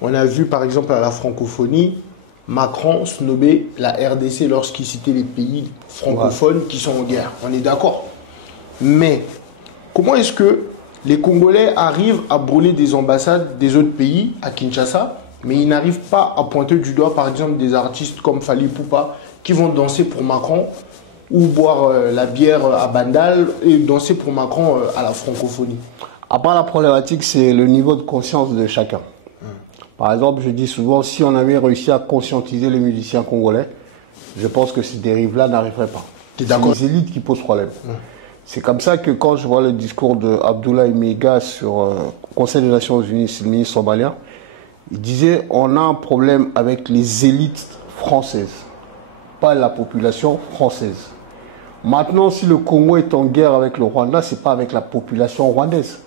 On a vu par exemple à la francophonie, Macron snobber la RDC lorsqu'il citait les pays francophones qui sont en guerre. On est d'accord. Mais comment est-ce que les Congolais arrivent à brûler des ambassades des autres pays à Kinshasa, mais ils n'arrivent pas à pointer du doigt par exemple des artistes comme Fally Ipupa qui vont danser pour Macron ou boire la bière à Bandal et danser pour Macron à la francophonie? Après, la problématique, c'est le niveau de conscience de chacun. Par exemple, je dis souvent, si on avait réussi à conscientiser les musiciens congolais, je pense que ces dérives-là n'arriveraient pas. C'est les élites qui posent problème. C'est comme ça que quand je vois le discours de Abdoulaye Meiga sur le Conseil des Nations Unies, c'est le ministre somalien, il disait on a un problème avec les élites françaises, pas la population française. Maintenant, si le Congo est en guerre avec le Rwanda, c'est pas avec la population rwandaise.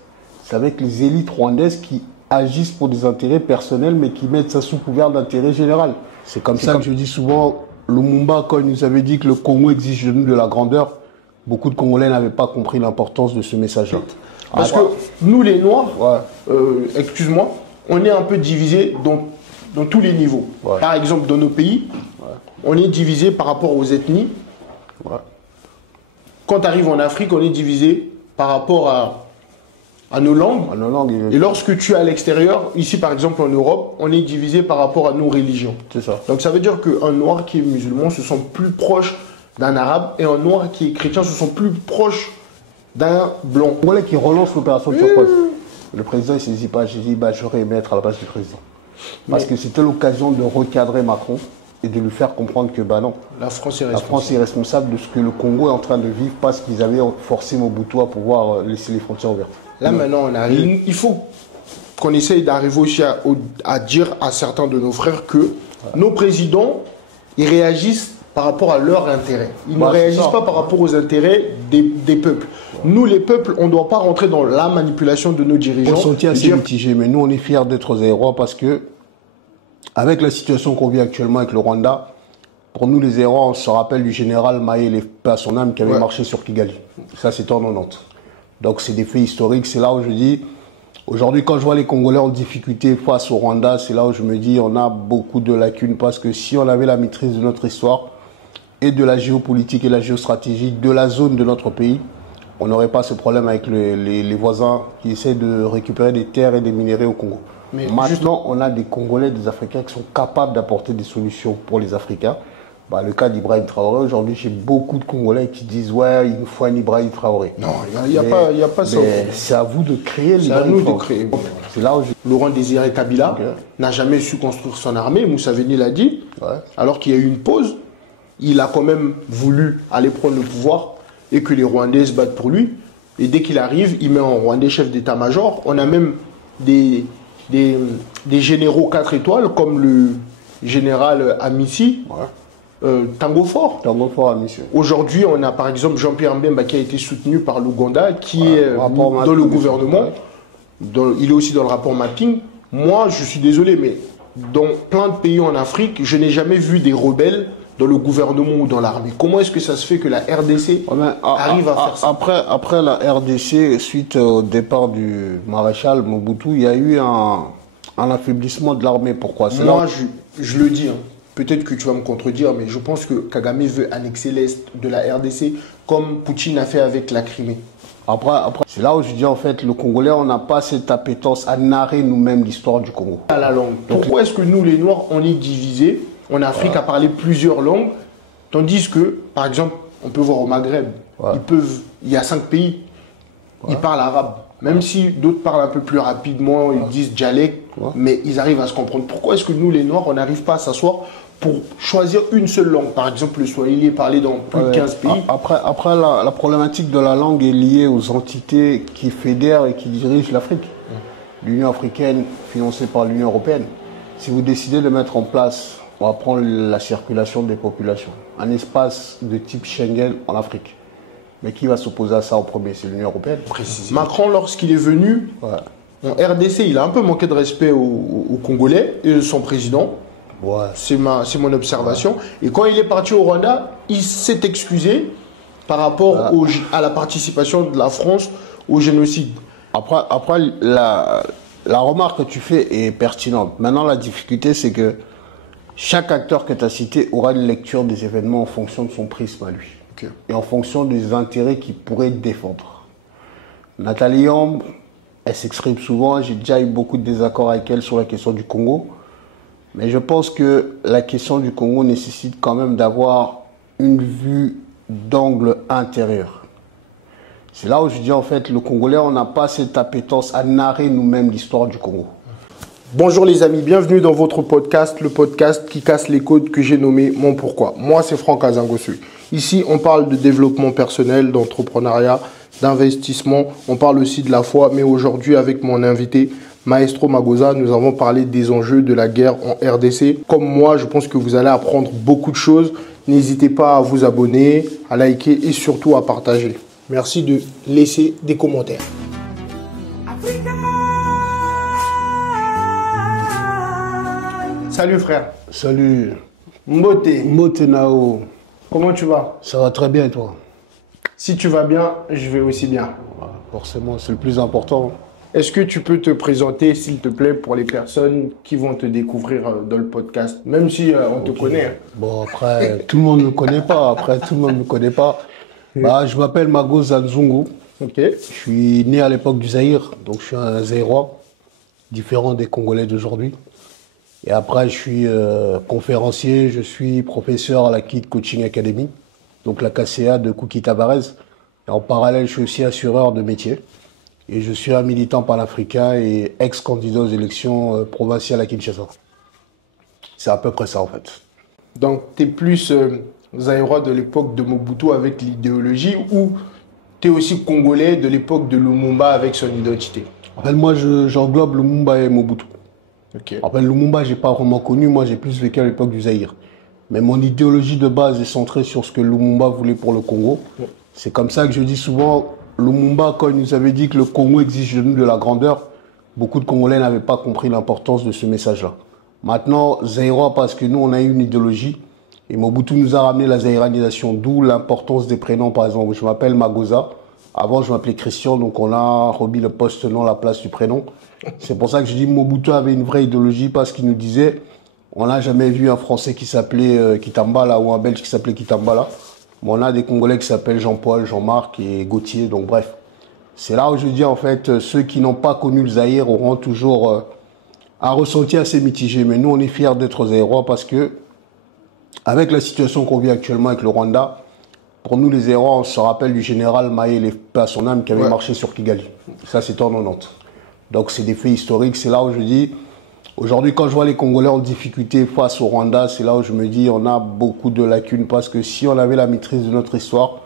C'est avec les élites rwandaises qui agissent pour des intérêts personnels, mais qui mettent ça sous couvert d'intérêt général. C'est comme ça que je dis souvent, Lumumba, quand il nous avait dit que le Congo exige de nous de la grandeur, beaucoup de Congolais n'avaient pas compris l'importance de ce message-là. Parce que nous, les Noirs, excuse-moi, on est un peu divisés dans tous les niveaux. Par exemple, dans nos pays, on est divisé par rapport aux ethnies. Quand tu arrives en Afrique, on est divisé par rapport à nos langues. Et lorsque tu es à l'extérieur, ici par exemple en Europe, on est divisé par rapport à nos religions. C'est ça. Donc ça veut dire qu'un Noir qui est musulman se sent plus proche d'un Arabe et un Noir qui est chrétien se sent plus proche d'un Blanc. Voilà qui relance l'opération turquoise. Le président ne s'est dit pas, j'ai dit j'aurais aimé être à la place du président. Parce que c'était l'occasion de recadrer Macron et de lui faire comprendre que non. La France est responsable de ce que le Congo est en train de vivre parce qu'ils avaient forcé Mobutu à pouvoir laisser les frontières ouvertes. Là maintenant on arrive. Il faut qu'on essaye d'arriver aussi à dire à certains de nos frères que nos présidents, ils réagissent par rapport à leurs intérêts. Ils ne réagissent pas par rapport aux intérêts des peuples. Nous les peuples, on ne doit pas rentrer dans la manipulation de nos dirigeants. On sont assez mitigés, mais nous on est fiers d'être zéro parce que avec la situation qu'on vit actuellement avec le Rwanda, pour nous les héros, on se rappelle du général Maé, paix à son âme, qui avait marché sur Kigali. Ça c'était en 90. Donc c'est des faits historiques, c'est là où je dis, aujourd'hui quand je vois les Congolais en difficulté face au Rwanda, c'est là où je me dis on a beaucoup de lacunes parce que si on avait la maîtrise de notre histoire et de la géopolitique et la géostratégie de la zone de notre pays, on n'aurait pas ce problème avec les voisins qui essaient de récupérer des terres et des minéraux au Congo. Mais maintenant, on a des Congolais, des Africains qui sont capables d'apporter des solutions pour les Africains. Le cas d'Ibrahim Traoré, aujourd'hui, j'ai beaucoup de Congolais qui disent « Ouais, il nous faut un Ibrahim Traoré ». Non, il n'y a pas ça. C'est à vous de créer l'Ibrahim Traoré. C'est à nous de créer. C'est là où Laurent Désiré Kabila n'a jamais su construire son armée. Moussa Veni l'a dit. Alors qu'il y a eu une pause, il a quand même voulu aller prendre le pouvoir et que les Rwandais se battent pour lui. Et dès qu'il arrive, il met en Rwandais chef d'état-major. On a même des généraux 4 étoiles comme le général Amissi. Tango Fort. Amissi. Aujourd'hui, on a par exemple Jean-Pierre Mbemba qui a été soutenu par l'Ouganda, qui est dans le gouvernement. Il est aussi dans le rapport mapping. Moi, je suis désolé, mais dans plein de pays en Afrique, je n'ai jamais vu des rebelles dans le gouvernement ou dans l'armée. Comment est-ce que ça se fait que la RDC arrive à faire ça? Après la RDC, suite au départ du maréchal Mobutu, il y a eu un affaiblissement de l'armée. Pourquoi? Moi, je le dis, peut-être que tu vas me contredire, mais je pense que Kagame veut annexer l'Est de la RDC comme Poutine a fait avec la Crimée. Après c'est là où je dis en fait, le Congolais, on n'a pas cette appétence à narrer nous-mêmes l'histoire du Congo. À la langue. Pourquoi est-ce que nous, les Noirs, on est divisés en Afrique à parler plusieurs langues, tandis que, par exemple, on peut voir au Maghreb, il y a 5 pays, ils parlent arabe. Même si d'autres parlent un peu plus rapidement, ils disent dialecte, mais ils arrivent à se comprendre. Pourquoi est-ce que nous, les Noirs, on n'arrive pas à s'asseoir pour choisir une seule langue? Par exemple, le Swahili est parlé dans plus de 15 pays. Après la problématique de la langue est liée aux entités qui fédèrent et qui dirigent l'Afrique. L'Union africaine, financée par l'Union européenne. Si vous décidez de mettre en place, on va prendre la circulation des populations, un espace de type Schengen en Afrique. Mais qui va s'opposer à ça en premier? C'est l'Union européenne. Précisément. Macron, lorsqu'il est venu en RDC, il a un peu manqué de respect aux Congolais et son président. C'est mon observation. Et quand il est parti au Rwanda, il s'est excusé par rapport à la participation de la France au génocide. Après La remarque que tu fais est pertinente. Maintenant, la difficulté, c'est que chaque acteur que tu as cité aura une lecture des événements en fonction de son prisme à lui. Okay. Et en fonction des intérêts qu'il pourrait défendre. Nathalie Yamb, elle s'exprime souvent. J'ai déjà eu beaucoup de désaccords avec elle sur la question du Congo. Mais je pense que la question du Congo nécessite quand même d'avoir une vue d'angle intérieur. C'est là où je dis en fait, le Congolais, on n'a pas cette appétence à narrer nous-mêmes l'histoire du Congo. Bonjour les amis, bienvenue dans votre podcast, le podcast qui casse les codes que j'ai nommé Mon Pourquoi. Moi, c'est Franck Azangosu. Ici, on parle de développement personnel, d'entrepreneuriat, d'investissement. On parle aussi de la foi, mais aujourd'hui, avec mon invité, Maestro Magoza, nous avons parlé des enjeux de la guerre en RDC. Comme moi, je pense que vous allez apprendre beaucoup de choses. N'hésitez pas à vous abonner, à liker et surtout à partager. Merci de laisser des commentaires. Salut frère. Salut. Mbote. Mbote Nao. Comment tu vas? Ça va très bien et toi? Si tu vas bien, je vais aussi bien. Forcément, c'est le plus important. Est-ce que tu peux te présenter, s'il te plaît, pour les personnes qui vont te découvrir dans le podcast, même si on te connaît. Bon, après, tout le monde ne me connaît pas. Bah, je m'appelle Magoza Nzungu. Ok. Je suis né à l'époque du Zaïre, donc je suis un Zaïrois, différent des Congolais d'aujourd'hui. Et après, je suis conférencier, je suis professeur à la Kid Coaching Academy, donc la KCA de Kouki Tabarez. Et en parallèle, je suis aussi assureur de métier. Et je suis un militant panafricain et ex-candidat aux élections provinciales à Kinshasa. C'est à peu près ça en fait. Donc, tu es plus Zaïrois de l'époque de Mobutu avec l'idéologie ou tu es aussi Congolais de l'époque de Lumumba avec son identité? En fait, moi, j'englobe Lumumba et Mobutu. Okay. En fait, Lumumba, j'ai pas vraiment connu. Moi, j'ai plus vécu à l'époque du Zaïre. Mais mon idéologie de base est centrée sur ce que Lumumba voulait pour le Congo. Ouais. C'est comme ça que je dis souvent, Lumumba, quand il nous avait dit que le Congo exige de nous de la grandeur, beaucoup de Congolais n'avaient pas compris l'importance de ce message-là. Maintenant, Zaïrois, parce que nous, on a eu une idéologie, et Mobutu nous a ramené la zaïranisation, d'où l'importance des prénoms, par exemple. Je m'appelle Magoza. Avant, je m'appelais Christian, donc on a remis le post-nom à la place du prénom. C'est pour ça que je dis Mobutu avait une vraie idéologie, parce qu'il nous disait, on n'a jamais vu un Français qui s'appelait Kitambala ou un Belge qui s'appelait Kitambala. Mais on a des Congolais qui s'appellent Jean-Paul, Jean-Marc et Gauthier, donc bref. C'est là où je dis en fait, ceux qui n'ont pas connu le Zaïre auront toujours un ressenti assez mitigé. Mais nous, on est fiers d'être Zaïrois parce que, avec la situation qu'on vit actuellement avec le Rwanda, pour nous les Zaïrois, on se rappelle du général Maïle, paix à son âme, qui avait marché sur Kigali. Ça, c'est en 90. Donc c'est des faits historiques. C'est là où je dis, aujourd'hui, quand je vois les Congolais en difficulté face au Rwanda, c'est là où je me dis on a beaucoup de lacunes parce que si on avait la maîtrise de notre histoire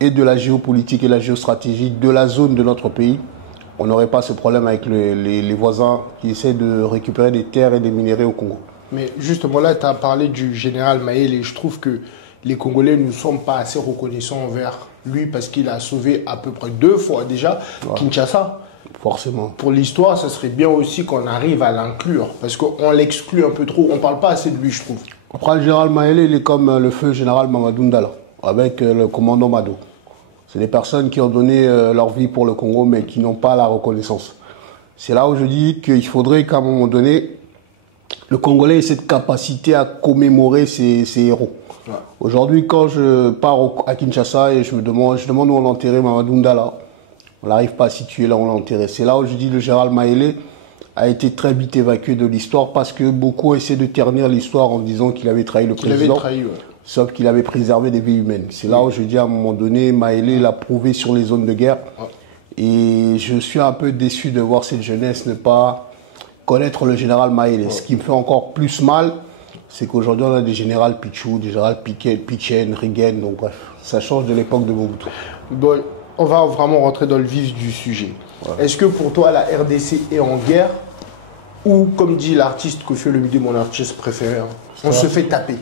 et de la géopolitique et la géostratégie de la zone de notre pays, on n'aurait pas ce problème avec les voisins qui essaient de récupérer des terres et des minéraux au Congo. Mais justement là, tu as parlé du général Maïle et je trouve que les Congolais ne sont pas assez reconnaissants envers lui parce qu'il a sauvé à peu près 2 fois déjà Kinshasa. Forcément. Pour l'histoire, ça serait bien aussi qu'on arrive à l'inclure, parce qu'on l'exclut un peu trop, on ne parle pas assez de lui, je trouve. Après, le général Maïle, il est comme le feu général Mamadou Ndala, avec le commandant Mado. C'est des personnes qui ont donné leur vie pour le Congo, mais qui n'ont pas la reconnaissance. C'est là où je dis qu'il faudrait qu'à un moment donné, le Congolais ait cette capacité à commémorer ses héros. Ouais. Aujourd'hui, quand je pars à Kinshasa et je demande où on a enterré Mamadou Ndala, on n'arrive pas à situer là où on l'a enterré. C'est là où je dis que le général Maïle a été très vite évacué de l'histoire parce que beaucoup essaient de ternir l'histoire en disant qu'il avait trahi le président. Sauf qu'il avait préservé des vies humaines. C'est là où je dis à un moment donné, Maïle l'a prouvé sur les zones de guerre. Et je suis un peu déçu de voir cette jeunesse ne pas connaître le général Maïle. Ce qui me fait encore plus mal, c'est qu'aujourd'hui on a des généraux Pichou, des généraux Pichen, Rigen, donc bref, ça change de l'époque de Mobutu. Bon. On va vraiment rentrer dans le vif du sujet. Ouais. Est-ce que pour toi, la RDC est en guerre ou, comme dit l'artiste Koffi Olomide, mon artiste préféré, on se fait taper?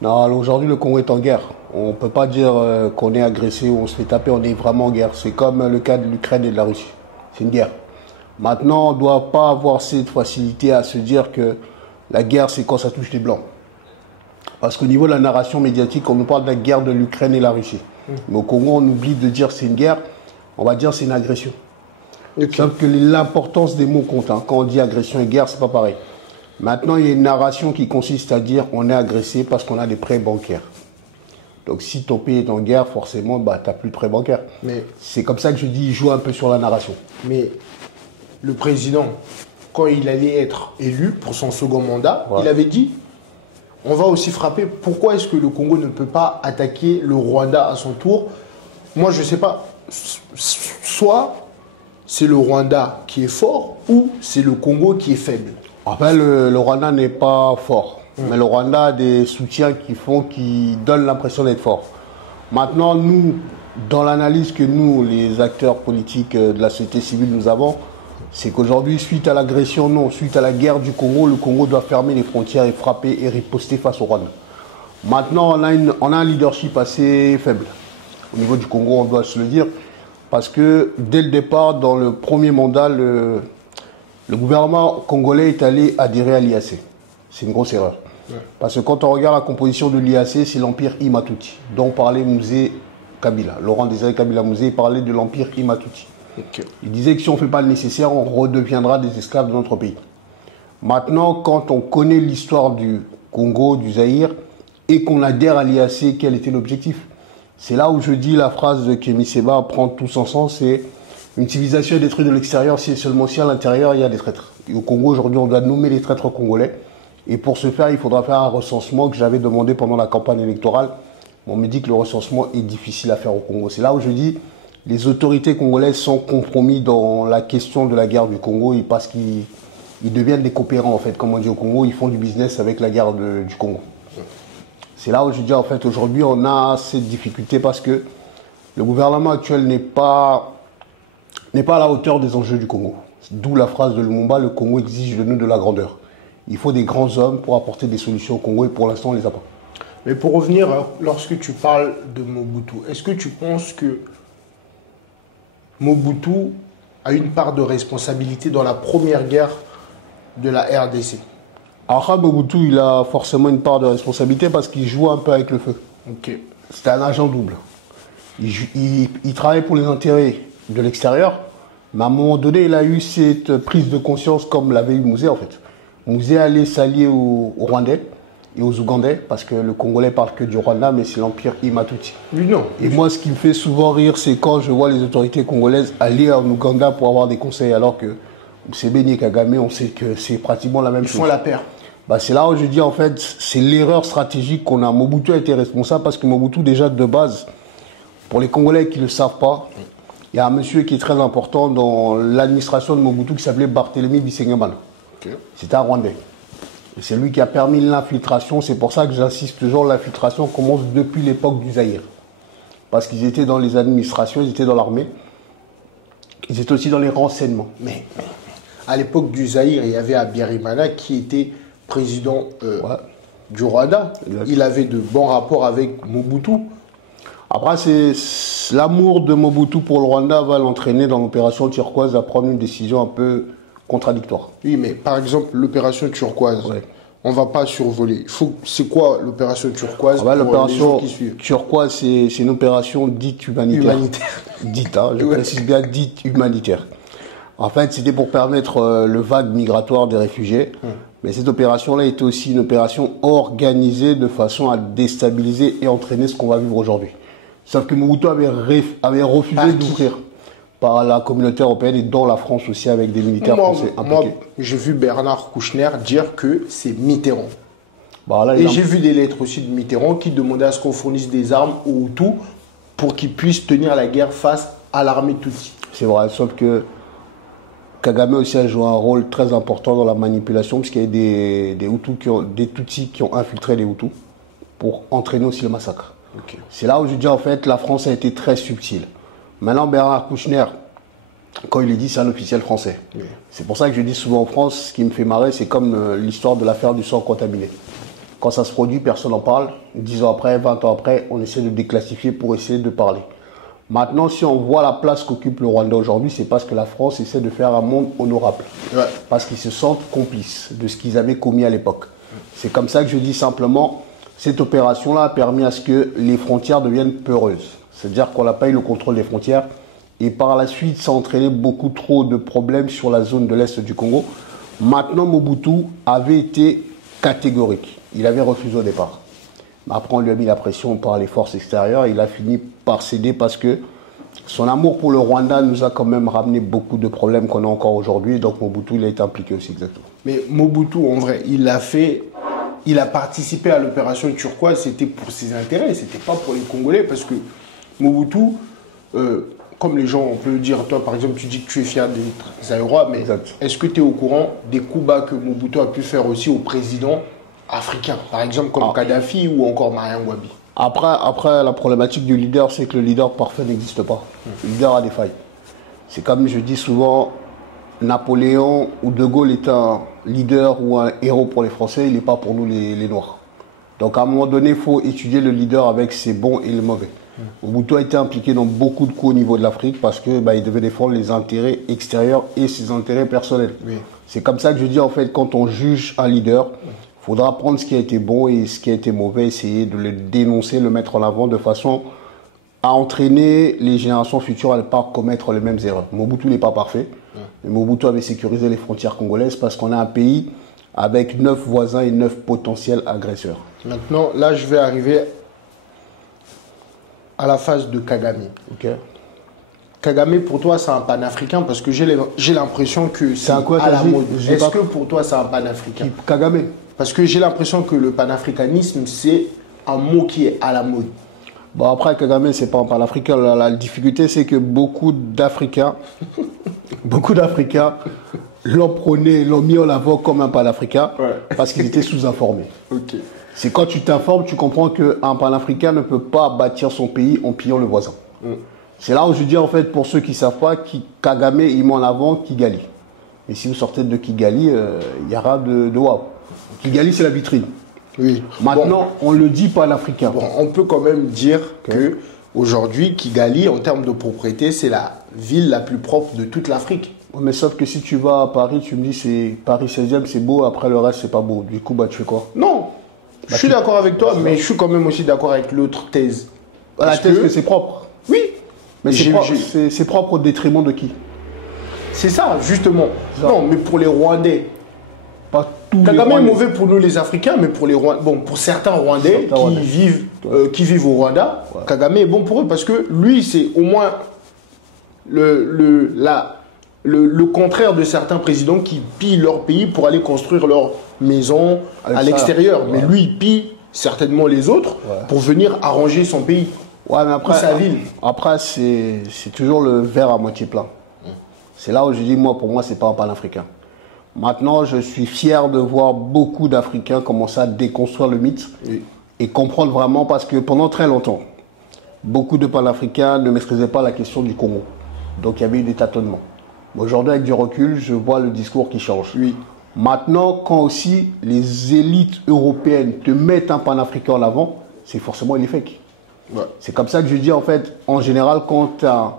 Non, aujourd'hui, le Congo est en guerre. On ne peut pas dire qu'on est agressé ou on se fait taper, on est vraiment en guerre. C'est comme le cas de l'Ukraine et de la Russie. C'est une guerre. Maintenant, on ne doit pas avoir cette facilité à se dire que la guerre, c'est quand ça touche les Blancs. Parce qu'au niveau de la narration médiatique, on nous parle de la guerre de l'Ukraine et la Russie. Mais au Congo, on oublie de dire c'est une guerre, on va dire c'est une agression. Okay. Sauf que l'importance des mots compte. Hein. Quand on dit agression et guerre, c'est pas pareil. Maintenant, il y a une narration qui consiste à dire on est agressé parce qu'on a des prêts bancaires. Donc si ton pays est en guerre, forcément, tu n'as plus de prêts bancaires. Mais c'est comme ça que je dis, il joue un peu sur la narration. Mais le président, quand il allait être élu pour son second mandat, il avait dit, on va aussi frapper. Pourquoi est-ce que le Congo ne peut pas attaquer le Rwanda à son tour? Moi, je ne sais pas. Soit c'est le Rwanda qui est fort ou c'est le Congo qui est faible. Enfin, le Rwanda n'est pas fort. Mais le Rwanda a des soutiens qui donnent l'impression d'être fort. Maintenant, nous, dans l'analyse que nous, les acteurs politiques de la société civile, nous avons, c'est qu'aujourd'hui, suite à l'agression, non, suite à la guerre du Congo, le Congo doit fermer les frontières et frapper et riposter face au Rwanda. Maintenant, on a un leadership assez faible. Au niveau du Congo, on doit se le dire, parce que dès le départ, dans le premier mandat, le gouvernement congolais est allé adhérer à l'IAC. C'est une grosse erreur. Parce que quand on regarde la composition de l'IAC, c'est l'empire Imatuti, dont parlait Mouzé Kabila. Laurent Désiré Kabila Mouzé parlait de l'empire Imatuti. Okay. Il disait que si on ne fait pas le nécessaire, on redeviendra des esclaves de notre pays. Maintenant, quand on connaît l'histoire du Congo, du Zaïre, et qu'on adhère à l'IAC, quel était l'objectif? C'est là où je dis la phrase de Kémy Séba prend tout son sens, c'est une civilisation est détruite de l'extérieur, si seulement si à l'intérieur il y a des traîtres. Et au Congo, aujourd'hui, on doit nommer les traîtres congolais. Et pour ce faire, il faudra faire un recensement que j'avais demandé pendant la campagne électorale. On me dit que le recensement est difficile à faire au Congo. C'est là où je dis les autorités congolaises sont compromis dans la question de la guerre du Congo parce qu'ils deviennent des coopérants, en fait, comme on dit au Congo. Ils font du business avec la guerre du Congo. C'est là où je dis, en fait, aujourd'hui, on a cette difficulté parce que le gouvernement actuel n'est pas à la hauteur des enjeux du Congo. D'où la phrase de Lumumba, le Congo exige de nous de la grandeur. Il faut des grands hommes pour apporter des solutions au Congo et pour l'instant, on ne les a pas. Mais pour revenir, lorsque tu parles de Mobutu, est-ce que tu penses que Mobutu a une part de responsabilité dans la première guerre de la RDC? Alors, Mobutu, il a forcément une part de responsabilité parce qu'il joue un peu avec le feu. Okay. C'est un agent double. Il travaille pour les intérêts de l'extérieur, mais à un moment donné, il a eu cette prise de conscience comme l'avait eu Mouzé, en fait. Mouzé allait s'allier aux Rwandais et aux Ougandais, parce que le Congolais parle que du Rwanda, mais c'est l'empire Imatuti. Oui, non. Et moi, ce qui me fait souvent rire, c'est quand je vois les autorités congolaises aller en Ouganda pour avoir des conseils, alors que Museveni et Kagame, on sait que c'est pratiquement la même chose. Ils font la paire. C'est là où je dis, en fait, c'est l'erreur stratégique qu'on a. Mobutu a été responsable, parce que Mobutu, déjà de base, pour les Congolais qui ne le savent pas, il y a un monsieur qui est très important dans l'administration de Mobutu qui s'appelait Barthélemy Bisengamana. Okay. C'était un Rwandais. Et c'est lui qui a permis l'infiltration. C'est pour ça que j'insiste toujours, l'infiltration commence depuis l'époque du Zaïre. Parce qu'ils étaient dans les administrations, ils étaient dans l'armée. Ils étaient aussi dans les renseignements. Mais à l'époque du Zaïre, il y avait Habyarimana qui était président du Rwanda. Exactement. Il avait de bons rapports avec Mobutu. Après, c'est l'amour de Mobutu pour le Rwanda va l'entraîner dans l'opération turquoise à prendre une décision un peu contradictoire. Oui, mais par exemple, l'opération turquoise, on ne va pas survoler. C'est quoi l'opération turquoise? L'opération turquoise, c'est une opération dite humanitaire. Dite, hein, je précise bien, dite humanitaire. En fait, c'était pour permettre le vague migratoire des réfugiés. Mais cette opération-là était aussi une opération organisée de façon à déstabiliser et entraîner ce qu'on va vivre aujourd'hui. Sauf que Mobutu avait refusé d'ouvrir par la communauté européenne et dans la France aussi avec des militaires français impliqués. Moi, j'ai vu Bernard Kouchner dire que c'est Mitterrand. Et j'ai vu des lettres aussi de Mitterrand qui demandaient à ce qu'on fournisse des armes aux Hutus pour qu'ils puissent tenir la guerre face à l'armée Tutsi. C'est vrai, sauf que Kagame aussi a joué un rôle très important dans la manipulation puisqu'il y a des Tutsis qui ont infiltré les Hutus pour entraîner aussi le massacre. Okay. C'est là où je dis en fait la France a été très subtile. Maintenant Bernard Kouchner, quand il est dit c'est un officiel français. Oui. C'est pour ça que je dis souvent en France, ce qui me fait marrer, c'est comme l'histoire de l'affaire du sang contaminé. Quand ça se produit, personne n'en parle. 10 ans après, 20 ans après, on essaie de déclassifier pour essayer de parler. Maintenant, si on voit la place qu'occupe le Rwanda aujourd'hui, c'est parce que la France essaie de faire un monde honorable. Ouais. Parce qu'ils se sentent complices de ce qu'ils avaient commis à l'époque. C'est comme ça que je dis simplement, cette opération-là a permis à ce que les frontières deviennent peureuses. C'est-à-dire qu'on n'a pas eu le contrôle des frontières Et par la suite, ça a entraîné beaucoup trop de problèmes sur la zone de l'Est du Congo. Maintenant, Mobutu avait été catégorique. Il avait refusé au départ. Après, on lui a mis la pression par les forces extérieures. Il a fini par céder parce que son amour pour le Rwanda nous a quand même ramené beaucoup de problèmes qu'on a encore aujourd'hui. Donc Mobutu, il a été impliqué aussi, exactement. Mais Mobutu, en vrai, il a participé à l'opération turquoise, c'était pour ses intérêts, c'était pas pour les Congolais. Parce que Mobutu, comme les gens, on peut dire, toi par exemple, tu dis que tu es fier des Zaïrois, mais est-ce que tu es au courant des coups bas que Mobutu a pu faire aussi aux présidents africains, par exemple comme Kadhafi ou encore Mariam Wabi? Après, la problématique du leader, c'est que le leader parfait n'existe pas. Le leader a des failles. C'est comme je dis souvent, Napoléon ou De Gaulle est un leader ou un héros pour les Français, il n'est pas pour nous les Noirs. Donc à un moment donné, il faut étudier le leader avec ses bons et les mauvais. Mobutu a été impliqué dans beaucoup de coups au niveau de l'Afrique parce que il devait défendre les intérêts extérieurs et ses intérêts personnels. Oui. C'est comme ça que je dis en fait, quand on juge un leader, il faudra prendre ce qui a été bon et ce qui a été mauvais, essayer de le dénoncer, le mettre en avant de façon à entraîner les générations futures à ne pas commettre les mêmes erreurs. Mobutu n'est pas parfait, mais Mobutu avait sécurisé les frontières congolaises parce qu'on a un pays avec 9 voisins et 9 potentiels agresseurs. Maintenant, là, je vais arriver à la phase de Kagame. Okay. Kagame, pour toi, c'est un panafricain parce que j'ai l'impression que c'est à la mode. Est-ce que pour toi, c'est un panafricain? Kagame. Parce que j'ai l'impression que le panafricanisme, c'est un mot qui est à la mode. Bon, après, Kagame, c'est pas un panafricain. La difficulté, c'est que beaucoup d'Africains l'ont prôné, l'ont mis en avant comme un panafricain parce qu'ils étaient sous-informés. Okay. C'est quand tu t'informes, tu comprends qu'un panafricain ne peut pas bâtir son pays en pillant le voisin. C'est là où je dis, en fait, pour ceux qui ne savent pas, Kagame, il met en avant Kigali. Et si vous sortez de Kigali, il y aura de waouh. Kigali, c'est la vitrine. Oui. Maintenant, on le dit panafricain. Bon, on peut quand même dire que aujourd'hui, Kigali, en termes de propriété, c'est la ville la plus propre de toute l'Afrique. Mais sauf que si tu vas à Paris, tu me dis c'est Paris 16e, c'est beau, après le reste, c'est pas beau. Du coup, tu fais quoi? Non. Je suis d'accord avec toi, mais je suis quand même aussi d'accord avec l'autre thèse. La thèse que c'est propre. Oui. Mais c'est propre au détriment de qui? C'est ça, justement. Non, mais pour les Rwandais. Pas tous Kagame est mauvais pour nous les Africains, mais pour les Rwandais, bon, pour certains Rwandais qui vivent au Rwanda, Kagame est bon pour eux parce que lui, c'est au moins le contraire de certains présidents qui pillent leur pays pour aller construire leur maison à l'extérieur. Mais lui, il pille certainement les autres pour venir arranger son pays. Ouais, mais après, sa ville. Après c'est toujours le verre à moitié plein. C'est là où je dis, pour moi, c'est pas un panafricain. Maintenant, je suis fier de voir beaucoup d'Africains commencer à déconstruire le mythe et comprendre vraiment, parce que pendant très longtemps, beaucoup de panafricains ne maîtrisaient pas la question du Congo. Donc, il y avait eu des tâtonnements. Aujourd'hui, avec du recul, je vois le discours qui change. Oui. Maintenant, quand aussi les élites européennes te mettent un panafricain en avant, c'est forcément il est fake. Ouais. C'est comme ça que je dis, en fait, en général, quand un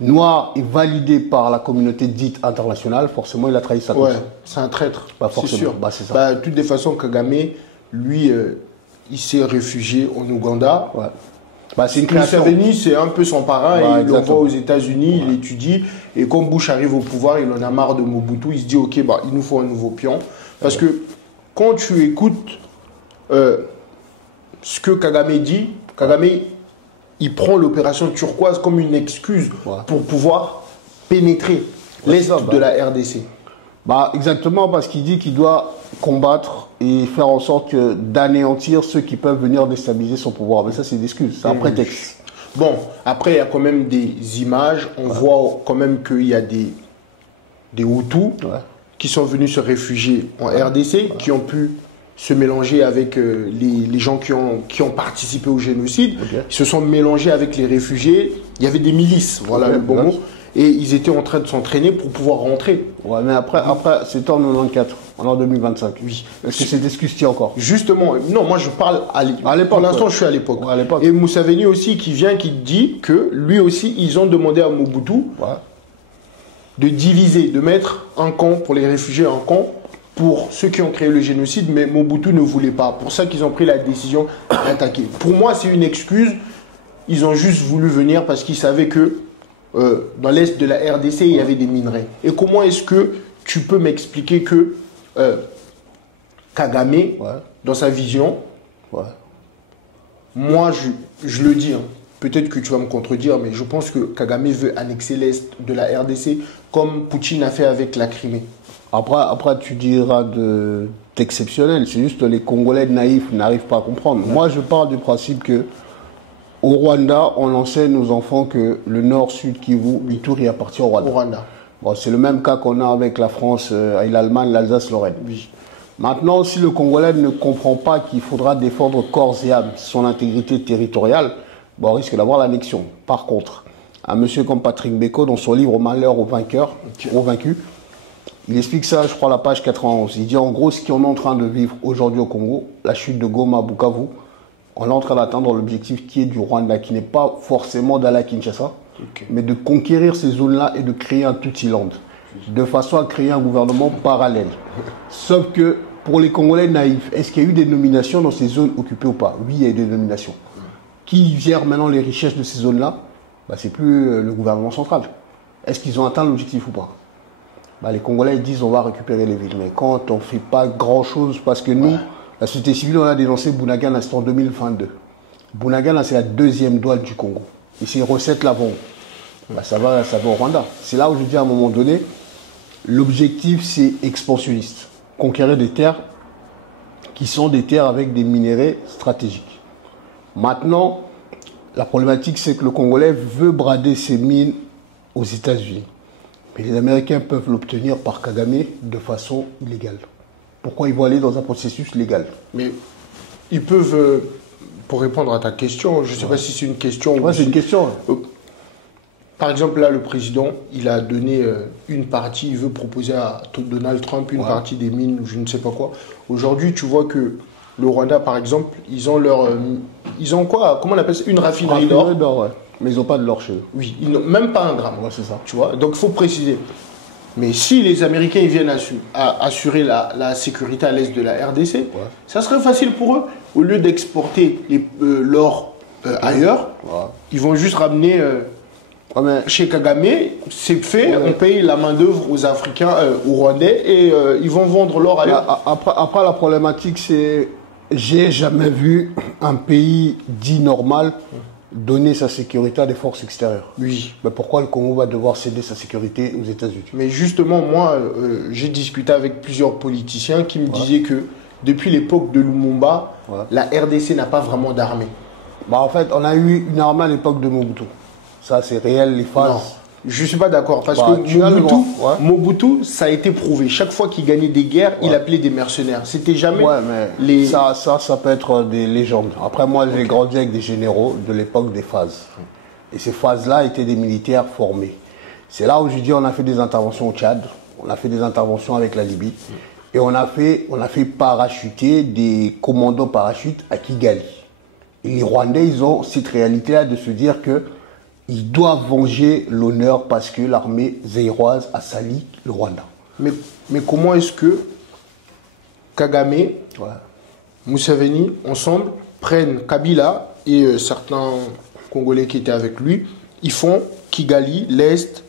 noir est validé par la communauté dite internationale, forcément, il a trahi sa cause. Ouais, c'est un traître. C'est sûr. C'est ça. De toutes les façons, Kagame, lui, il s'est réfugié en Ouganda. Ouais. C'est une création. Museveni, c'est un peu son parrain, il l'envoie aux États-Unis, il étudie. Et quand Bush arrive au pouvoir, il en a marre de Mobutu, il se dit, ok, il nous faut un nouveau pion. Parce que quand tu écoutes ce que Kagame dit, Kagame, il prend l'opération turquoise comme une excuse pour pouvoir pénétrer l'Est de la RDC. Exactement, parce qu'il dit qu'il doit combattre et faire en sorte d'anéantir ceux qui peuvent venir déstabiliser son pouvoir. Mais ça, c'est une excuse, c'est un prétexte. Bon, après, il y a quand même des images. On voit quand même qu'il y a des Hutus qui sont venus se réfugier en RDC, qui ont pu se mélanger avec les gens qui ont participé au génocide. Ils se sont mélangés avec les réfugiés. Il y avait des milices, voilà le bon mot. Et ils étaient en train de s'entraîner pour pouvoir rentrer. Ouais, mais après c'était en 94, en 2025. Oui. Est-ce que cette excuse tient encore? Justement, non, moi je parle à l'époque. Pour l'instant, je suis à l'époque. Et Museveni aussi qui vient, qui dit que lui aussi, ils ont demandé à Mobutu de diviser, de mettre un camp pour les réfugiés, un camp pour ceux qui ont créé le génocide, mais Mobutu ne voulait pas. Pour ça qu'ils ont pris la décision d'attaquer. Pour moi, c'est une excuse. Ils ont juste voulu venir parce qu'ils savaient que dans l'est de la RDC, il y avait des minerais. Et comment est-ce que tu peux m'expliquer que Kagame, dans sa vision, moi je le dis, hein, peut-être que tu vas me contredire, mais je pense que Kagame veut annexer l'est de la RDC comme Poutine a fait avec la Crimée. Après tu diras d'exceptionnel, c'est juste les Congolais naïfs n'arrivent pas à comprendre. Moi je parle du principe que au Rwanda, on enseigne aux enfants que le nord-sud Kivu, Ituri appartient au Rwanda. Bon, c'est le même cas qu'on a avec la France et l'Allemagne, l'Alsace-Lorraine. Oui. Maintenant, si le Congolais ne comprend pas qu'il faudra défendre corps et âme son intégrité territoriale, bon, on risque d'avoir l'annexion. Par contre, un monsieur comme Patrick Beko, dans son livre Malheur aux vainqueurs, aux vaincus, il explique ça, je crois, à la page 91. Il dit en gros ce qu'on est en train de vivre aujourd'hui au Congo, la chute de Goma, Bukavu, on est en train d'atteindre l'objectif qui est du Rwanda, qui n'est pas forcément d'aller à Kinshasa, mais de conquérir ces zones-là et de créer un Tutsi-land, de façon à créer un gouvernement parallèle. Sauf que pour les Congolais naïfs, est-ce qu'il y a eu des nominations dans ces zones occupées ou pas? Oui, il y a eu des nominations. Qui gère maintenant les richesses de ces zones-là? C'est plus le gouvernement central. Est-ce qu'ils ont atteint l'objectif ou pas? Les Congolais disent on va récupérer les villes, mais quand on ne fait pas grand-chose, parce que nous, la société civile, on a dénoncé Bunagana, c'était en 2022. Bunagana, c'est la deuxième douane du Congo. Et ces recettes-là vont, ça va au Rwanda. C'est là où je dis à un moment donné, l'objectif, c'est expansionniste. Conquérir des terres qui sont des terres avec des minéraux stratégiques. Maintenant, la problématique, c'est que le Congolais veut brader ses mines aux États-Unis. Mais les Américains peuvent l'obtenir par Kagame de façon illégale. Pourquoi ils vont aller dans un processus légal? Mais ils peuvent, pour répondre à ta question, je ne sais pas si c'est une question. Ouais, c'est une question. Par exemple, là, le président, il a donné une partie, il veut proposer à Donald Trump une partie des mines ou je ne sais pas quoi. Aujourd'hui, tu vois que le Rwanda, par exemple, ils ont quoi? Comment on appelle ça? Une raffinerie d'or. Mais ils n'ont pas de l'or chez eux. Oui, ils n'ont même pas un gramme. Ouais, c'est ça. Tu vois, donc il faut préciser. Mais si les Américains ils viennent assurer la sécurité à l'est de la RDC, ça serait facile pour eux. Au lieu d'exporter l'or ailleurs, ils vont juste ramener chez Kagame, c'est fait, on paye la main-d'œuvre aux Africains, aux Rwandais, et ils vont vendre l'or ailleurs. Après, la problématique, c'est j'ai jamais vu un pays dit normal donner sa sécurité à des forces extérieures. Oui. Mais pourquoi le Congo va devoir céder sa sécurité aux États-Unis? Mais justement, moi, j'ai discuté avec plusieurs politiciens qui me disaient que depuis l'époque de Lumumba, la RDC n'a pas vraiment d'armée. En fait, on a eu une armée à l'époque de Mobutu. Ça, c'est réel, les phases. Non, je ne suis pas d'accord. Parce que Mobutu, ça a été prouvé. Chaque fois qu'il gagnait des guerres, il appelait des mercenaires. C'était jamais mais ça peut être des légendes. Après, moi, j'ai grandi avec des généraux de l'époque des phases. Et ces phases-là étaient des militaires formés. C'est là où je dis on a fait des interventions au Tchad, on a fait des interventions avec la Libye. Et on a fait parachuter des commandos parachutes à Kigali. Et les Rwandais, ils ont cette réalité-là de se dire que ils doivent venger l'honneur parce que l'armée zaïroise a sali le Rwanda. Mais comment est-ce que Kagame, Museveni, ensemble, prennent Kabila et certains Congolais qui étaient avec lui, ils font Kigali, l'Est,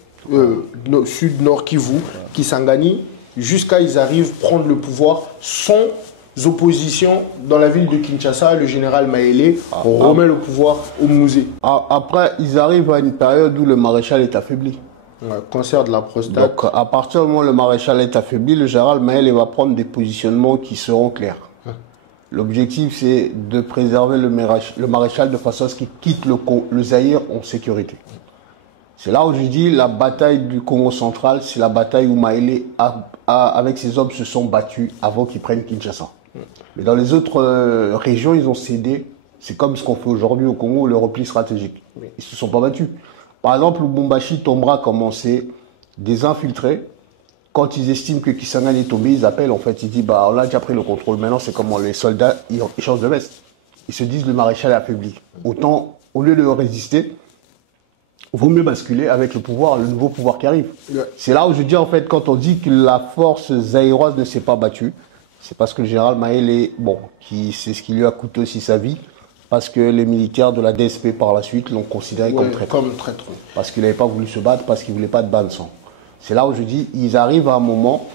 Sud, Nord, Kivu, Kisangani, jusqu'à ils arrivent à prendre le pouvoir sans opposition dans la ville de Kinshasa. Le général Maélé remet le pouvoir au musée. Après, ils arrivent à une période où le maréchal est affaibli. Cancer de la prostate. Donc, à partir du moment où le maréchal est affaibli, le général Maélé va prendre des positionnements qui seront clairs. L'objectif, c'est de préserver le maréchal de façon à ce qu'il quitte le Zaïre en sécurité. C'est là où je dis la bataille du Congo central, c'est la bataille où Maélé, avec ses hommes, se sont battus avant qu'ils prennent Kinshasa. Mais dans les autres régions, ils ont cédé. C'est comme ce qu'on fait aujourd'hui au Congo, le repli stratégique. Ils ne se sont pas battus. Par exemple, Lubumbashi tombera comme on sait, des infiltrés. Quand ils estiment que Kisangani est tombé, ils appellent, en fait, ils disent, on a déjà pris le contrôle. Maintenant, c'est comment les soldats, ils changent de veste. Ils se disent, le maréchal est affaibli. Autant, au lieu de résister, il vaut mieux basculer avec le pouvoir, le nouveau pouvoir qui arrive. C'est là où je dis, en fait, quand on dit que la force zaïroise ne s'est pas battue, c'est parce que le général Maélé, c'est ce qui lui a coûté aussi sa vie, parce que les militaires de la DSP par la suite l'ont considéré comme traître. Comme traître. Parce qu'il n'avait pas voulu se battre, parce qu'il ne voulait pas de bain de sang. C'est là où je dis, ils arrivent à un moment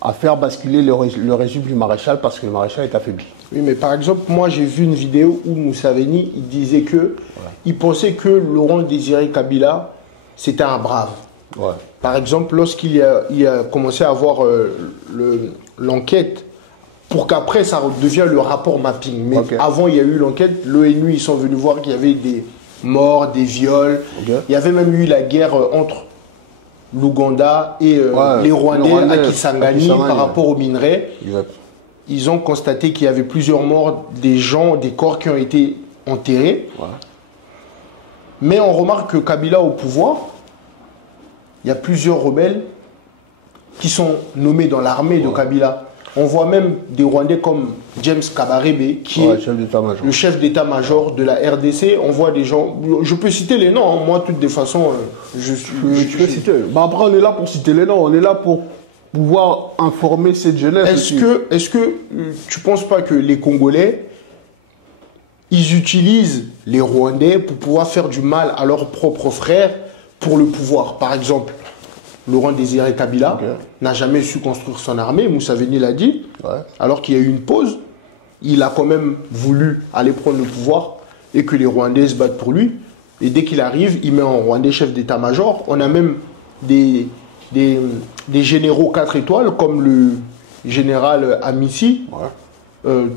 à faire basculer le régime du maréchal parce que le maréchal est affaibli. Oui, mais par exemple, moi j'ai vu une vidéo où Moussavéni, il disait que il pensait que Laurent Désiré Kabila, c'était un brave. Ouais. Par exemple, lorsqu'il a commencé à avoir l'enquête, pour qu'après ça devienne le rapport mapping. Mais avant, il y a eu l'enquête, l'ONU, ils sont venus voir qu'il y avait des morts, des viols. Il y avait même eu la guerre entre l'Ouganda et les Rwandais à Kisangani par rapport aux minerais. Exact. Ils ont constaté qu'il y avait plusieurs morts, des gens, des corps qui ont été enterrés. Ouais. Mais on remarque que Kabila au pouvoir, il y a plusieurs rebelles qui sont nommés dans l'armée de Kabila. On voit même des Rwandais comme James Kabarebe, qui est le chef d'état-major de la RDC. On voit des gens, je peux citer les noms, hein. Moi, de toutes façons, tu peux citer. Bah après, on est là pour citer les noms, on est là pour pouvoir informer cette jeunesse. Est-ce que tu ne penses pas que les Congolais, ils utilisent les Rwandais pour pouvoir faire du mal à leurs propres frères pour le pouvoir? Par exemple, Laurent Désiré Kabila n'a jamais su construire son armée, Moussavéni l'a dit, alors qu'il y a eu une pause. Il a quand même voulu aller prendre le pouvoir et que les Rwandais se battent pour lui. Et dès qu'il arrive, il met en Rwandais chef d'état-major. On a même des généraux 4 étoiles comme le général Amici,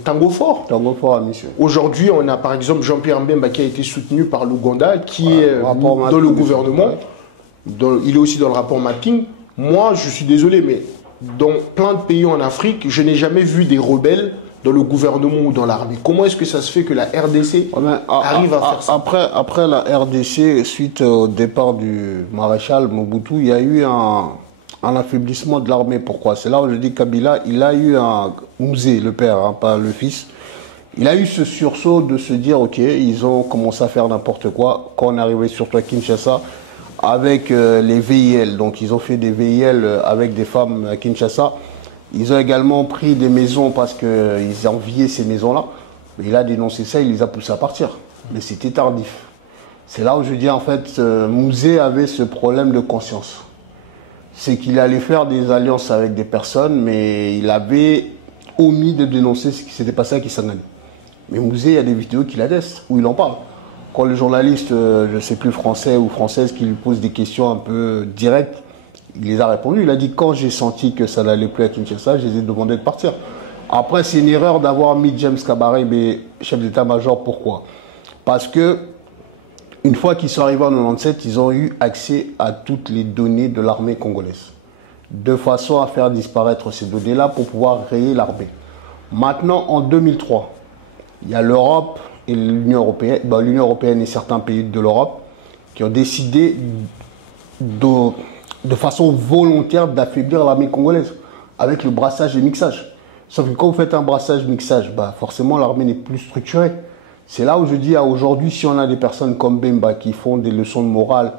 Tango Fort. Tango Fort Amici. Aujourd'hui, on a par exemple Jean-Pierre Mbemba qui a été soutenu par l'Ouganda, qui est dans le gouvernement. Il est aussi dans le rapport mapping. Moi, je suis désolé, mais dans plein de pays en Afrique, je n'ai jamais vu des rebelles dans le gouvernement ou dans l'armée. Comment est-ce que ça se fait que la RDC arrive à faire ça? Après la RDC, suite au départ du maréchal Mobutu, il y a eu un affaiblissement de l'armée. Pourquoi? C'est là où je dis Kabila, il a eu un Mouzé, le père, hein, pas le fils. Il a eu ce sursaut de se dire, ok, ils ont commencé à faire n'importe quoi. Quand on est arrivé surtout à Kinshasa, avec les VIL, donc ils ont fait des VIL avec des femmes à Kinshasa. Ils ont également pris des maisons parce qu'ils enviaient ces maisons-là. Il a dénoncé ça, il les a poussés à partir. Mais c'était tardif. C'est là où je dis en fait, Mouzé avait ce problème de conscience. C'est qu'il allait faire des alliances avec des personnes, mais il avait omis de dénoncer ce qui s'était passé à Kisangani. Mais Mouzé, il y a des vidéos qu'il atteste, où il en parle. Quand le journaliste, je ne sais plus français ou française, qui lui pose des questions un peu directes, il les a répondu. Il a dit, quand j'ai senti que ça n'allait plus à Kinshasa, je les ai demandé de partir. Après, c'est une erreur d'avoir mis James Kabarebe chef d'état-major. Pourquoi? Parce que une fois qu'ils sont arrivés en 97, ils ont eu accès à toutes les données de l'armée congolaise, de façon à faire disparaître ces données-là pour pouvoir rayer l'armée. Maintenant, en 2003, il y a l'Europe et l'Union européenne, l'Union européenne et certains pays de l'Europe qui ont décidé de façon volontaire d'affaiblir l'armée congolaise avec le brassage et mixage. Sauf que quand vous faites un brassage-mixage, forcément l'armée n'est plus structurée. C'est là où je dis aujourd'hui, si on a des personnes comme Bemba qui font des leçons de morale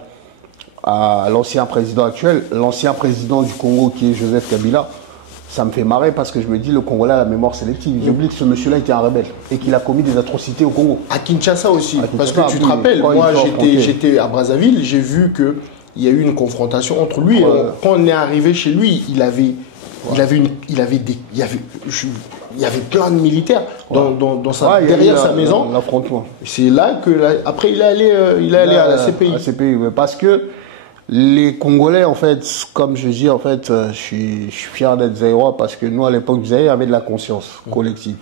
à l'ancien président actuel, l'ancien président du Congo qui est Joseph Kabila, ça me fait marrer parce que je me dis le Congolais a la mémoire sélective. J'oublie que ce monsieur-là était un rebelle et qu'il a commis des atrocités au Congo. À Kinshasa aussi, parce que tu te rappelles, moi j'étais à Brazzaville, j'ai vu qu'il y a eu une confrontation entre lui. Quand on est arrivé chez lui, il y avait plein de militaires derrière sa maison. C'est là que après il est allé à la CPI. Parce que les Congolais, en fait, comme je dis, en fait, je suis fier d'être Zaïrois parce que nous, à l'époque du Zaïre, il y avait de la conscience collective.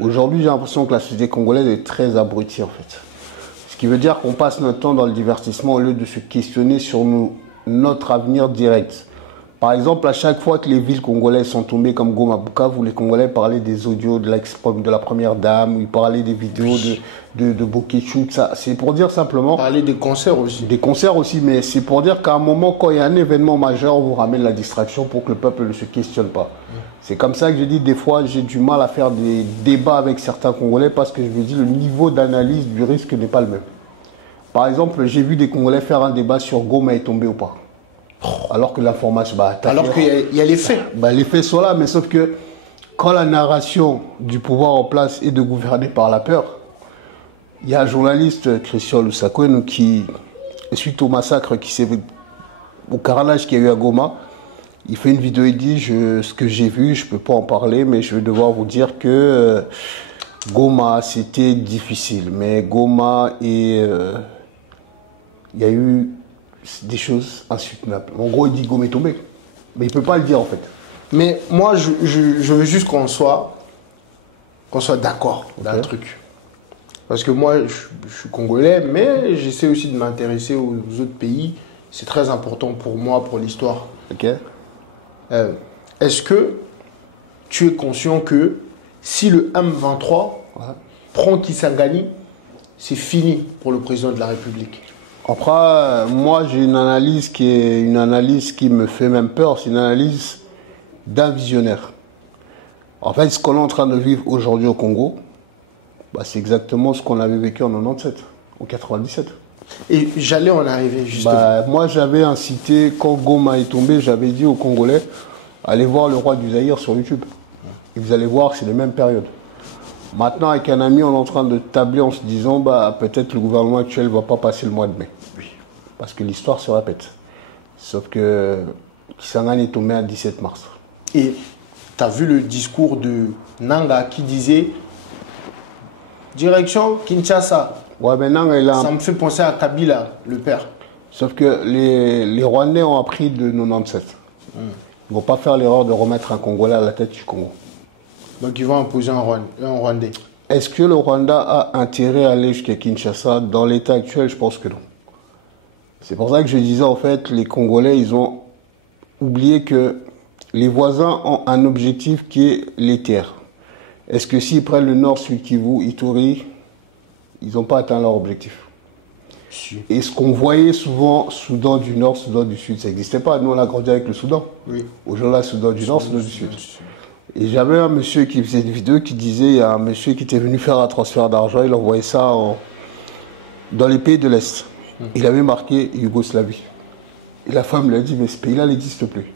Aujourd'hui, j'ai l'impression que la société congolaise est très abrutie, en fait. Ce qui veut dire qu'on passe notre temps dans le divertissement au lieu de se questionner sur notre avenir direct. Par exemple, à chaque fois que les villes congolaises sont tombées comme Goma, Bukavu, les Congolais parlaient des audios de la première dame, ils parlaient des vidéos de Bokéchou, ça. C'est pour dire simplement... Parler des concerts aussi. Des concerts aussi, mais c'est pour dire qu'à un moment, quand il y a un événement majeur, on vous ramène la distraction pour que le peuple ne se questionne pas. C'est comme ça que je dis, des fois, j'ai du mal à faire des débats avec certains Congolais parce que je me dis, le niveau d'analyse du risque n'est pas le même. Par exemple, j'ai vu des Congolais faire un débat sur Goma est tombé ou pas. Alors que l'information... alors qu'il y a les faits. Les faits sont là, mais sauf que quand la narration du pouvoir en place est de gouverner par la peur, Il y a un journaliste, Christian Lusakwen, qui, suite au massacre au carnage qu'il y a eu à Goma, il fait une vidéo, il dit ce que j'ai vu, je ne peux pas en parler, mais je vais devoir vous dire que Goma, c'était difficile. Mais Goma, il y a eu des choses insoutenables. En gros, il dit Goma est tombé. Mais il ne peut pas le dire en fait. Mais moi, je veux juste qu'on soit d'accord dans le truc. Parce que moi, je suis congolais, mais j'essaie aussi de m'intéresser aux autres pays. C'est très important pour moi, pour l'histoire. Ok. Est-ce que tu es conscient que si le M23 prend Kisangani, c'est fini pour le président de la République? Après, moi, j'ai une analyse qui me fait même peur. C'est une analyse d'un visionnaire. En fait, ce qu'on est en train de vivre aujourd'hui au Congo, bah, c'est exactement ce qu'on avait vécu en 97, en 97. Et j'allais en arriver justement. Bah, moi, j'avais incité, quand Goma est tombé, j'avais dit aux Congolais, allez voir le roi du Zaïre sur YouTube. Et vous allez voir que c'est les mêmes périodes. Maintenant, avec un ami, on est en train de tabler en se disant, bah, peut-être le gouvernement actuel ne va pas passer le mois de mai. Oui. Parce que l'histoire se répète. Sauf que Kisangani est tombé le 17 mars. Et tu as vu le discours de Nanga qui disait direction Kinshasa. Ouais, mais Nanga, ça me fait penser à Kabila, le père. Sauf que les Rwandais ont appris de 97. Ils ne vont pas faire l'erreur de remettre un Congolais à la tête du Congo. Donc ils vont imposer un Rwandais. Est-ce que le Rwanda a intérêt à aller jusqu'à Kinshasa? Dans l'état actuel, je pense que non. C'est pour ça que je disais, en fait, les Congolais, ils ont oublié que les voisins ont un objectif qui est les terres. Est-ce que s'ils prennent le nord, Sud Kivu, Ituri, ils n'ont pas atteint leur objectif? Si. Et ce qu'on voyait souvent, Soudan du Nord, Soudan du Sud, ça n'existait pas. Nous, on a grandi avec le Soudan. Oui. Aujourd'hui, Soudan du Nord, Soudan du Sud. Et j'avais un monsieur qui faisait une vidéo qui disait, il y a un monsieur qui était venu faire un transfert d'argent, il envoyait ça dans les pays de l'Est. Il avait marqué Yougoslavie. Et la femme lui a dit, mais ce pays-là n'existe plus.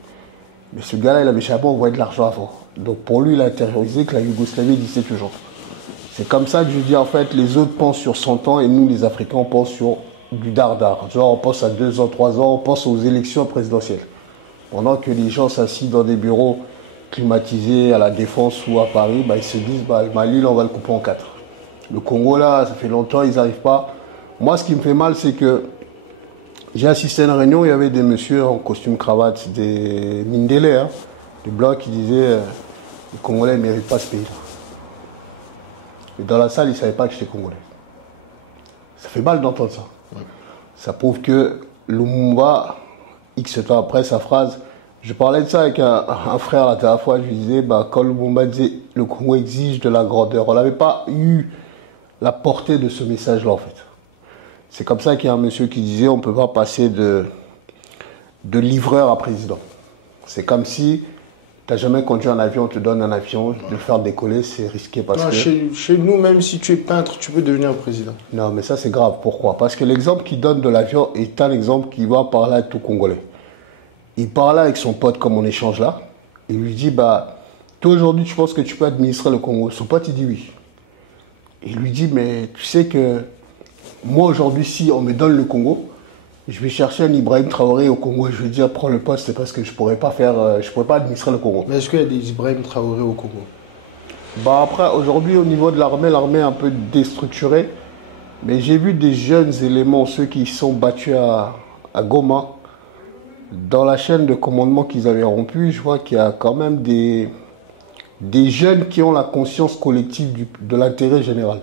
Mais ce gars-là, il avait jamais envoyé de l'argent avant. Donc pour lui, il a intériorisé que la Yougoslavie existait toujours. C'est comme ça que je dis, en fait, les autres pensent sur 100 ans et nous, les Africains, on pense sur du dardard. Genre, on pense à 2 ans, 3 ans, on pense aux élections présidentielles. Pendant que les gens s'assient dans des bureaux climatisés à la Défense ou à Paris, bah, ils se disent, bah, le Mali, là, on va le couper en 4. Le Congo, là, ça fait longtemps, ils n'arrivent pas. Moi, ce qui me fait mal, c'est que j'ai assisté à une réunion, il y avait des messieurs en costume cravate, des Mindele, hein, des blancs qui disaient les Congolais ne méritent pas ce pays-là. Et dans la salle, ils ne savaient pas que j'étais Congolais. Ça fait mal d'entendre ça. Ouais. Ça prouve que Lumumba, X temps après sa phrase, je parlais de ça avec un frère la dernière fois, je lui disais, bah, quand Lumumba disait le Congo exige de la grandeur, on n'avait pas eu la portée de ce message-là en fait. C'est comme ça qu'il y a un monsieur qui disait on ne peut pas passer de livreur à président. C'est comme si tu n'as jamais conduit un avion, on te donne un avion, de le faire décoller, c'est risqué parce que... Chez nous, même si tu es peintre, tu peux devenir président. Non, mais ça c'est grave. Pourquoi? Parce que l'exemple qu'il donne de l'avion est un exemple qui va parler à tout Congolais. Il parle avec son pote comme on échange là. Il lui dit, bah, toi aujourd'hui tu penses que tu peux administrer le Congo? Son pote il dit oui. Il lui dit, mais tu sais que moi aujourd'hui, si on me donne le Congo, je vais chercher un Ibrahim Traoré au Congo et je vais dire, prends le poste, c'est parce que je pourrais pas administrer le Congo. Mais est-ce qu'il y a des Ibrahim Traoré au Congo? Bah après, aujourd'hui, au niveau de l'armée est un peu déstructurée. Mais j'ai vu des jeunes éléments, ceux qui sont battus à Goma, dans la chaîne de commandement qu'ils avaient rompue, je vois qu'il y a quand même des jeunes qui ont la conscience collective de l'intérêt général.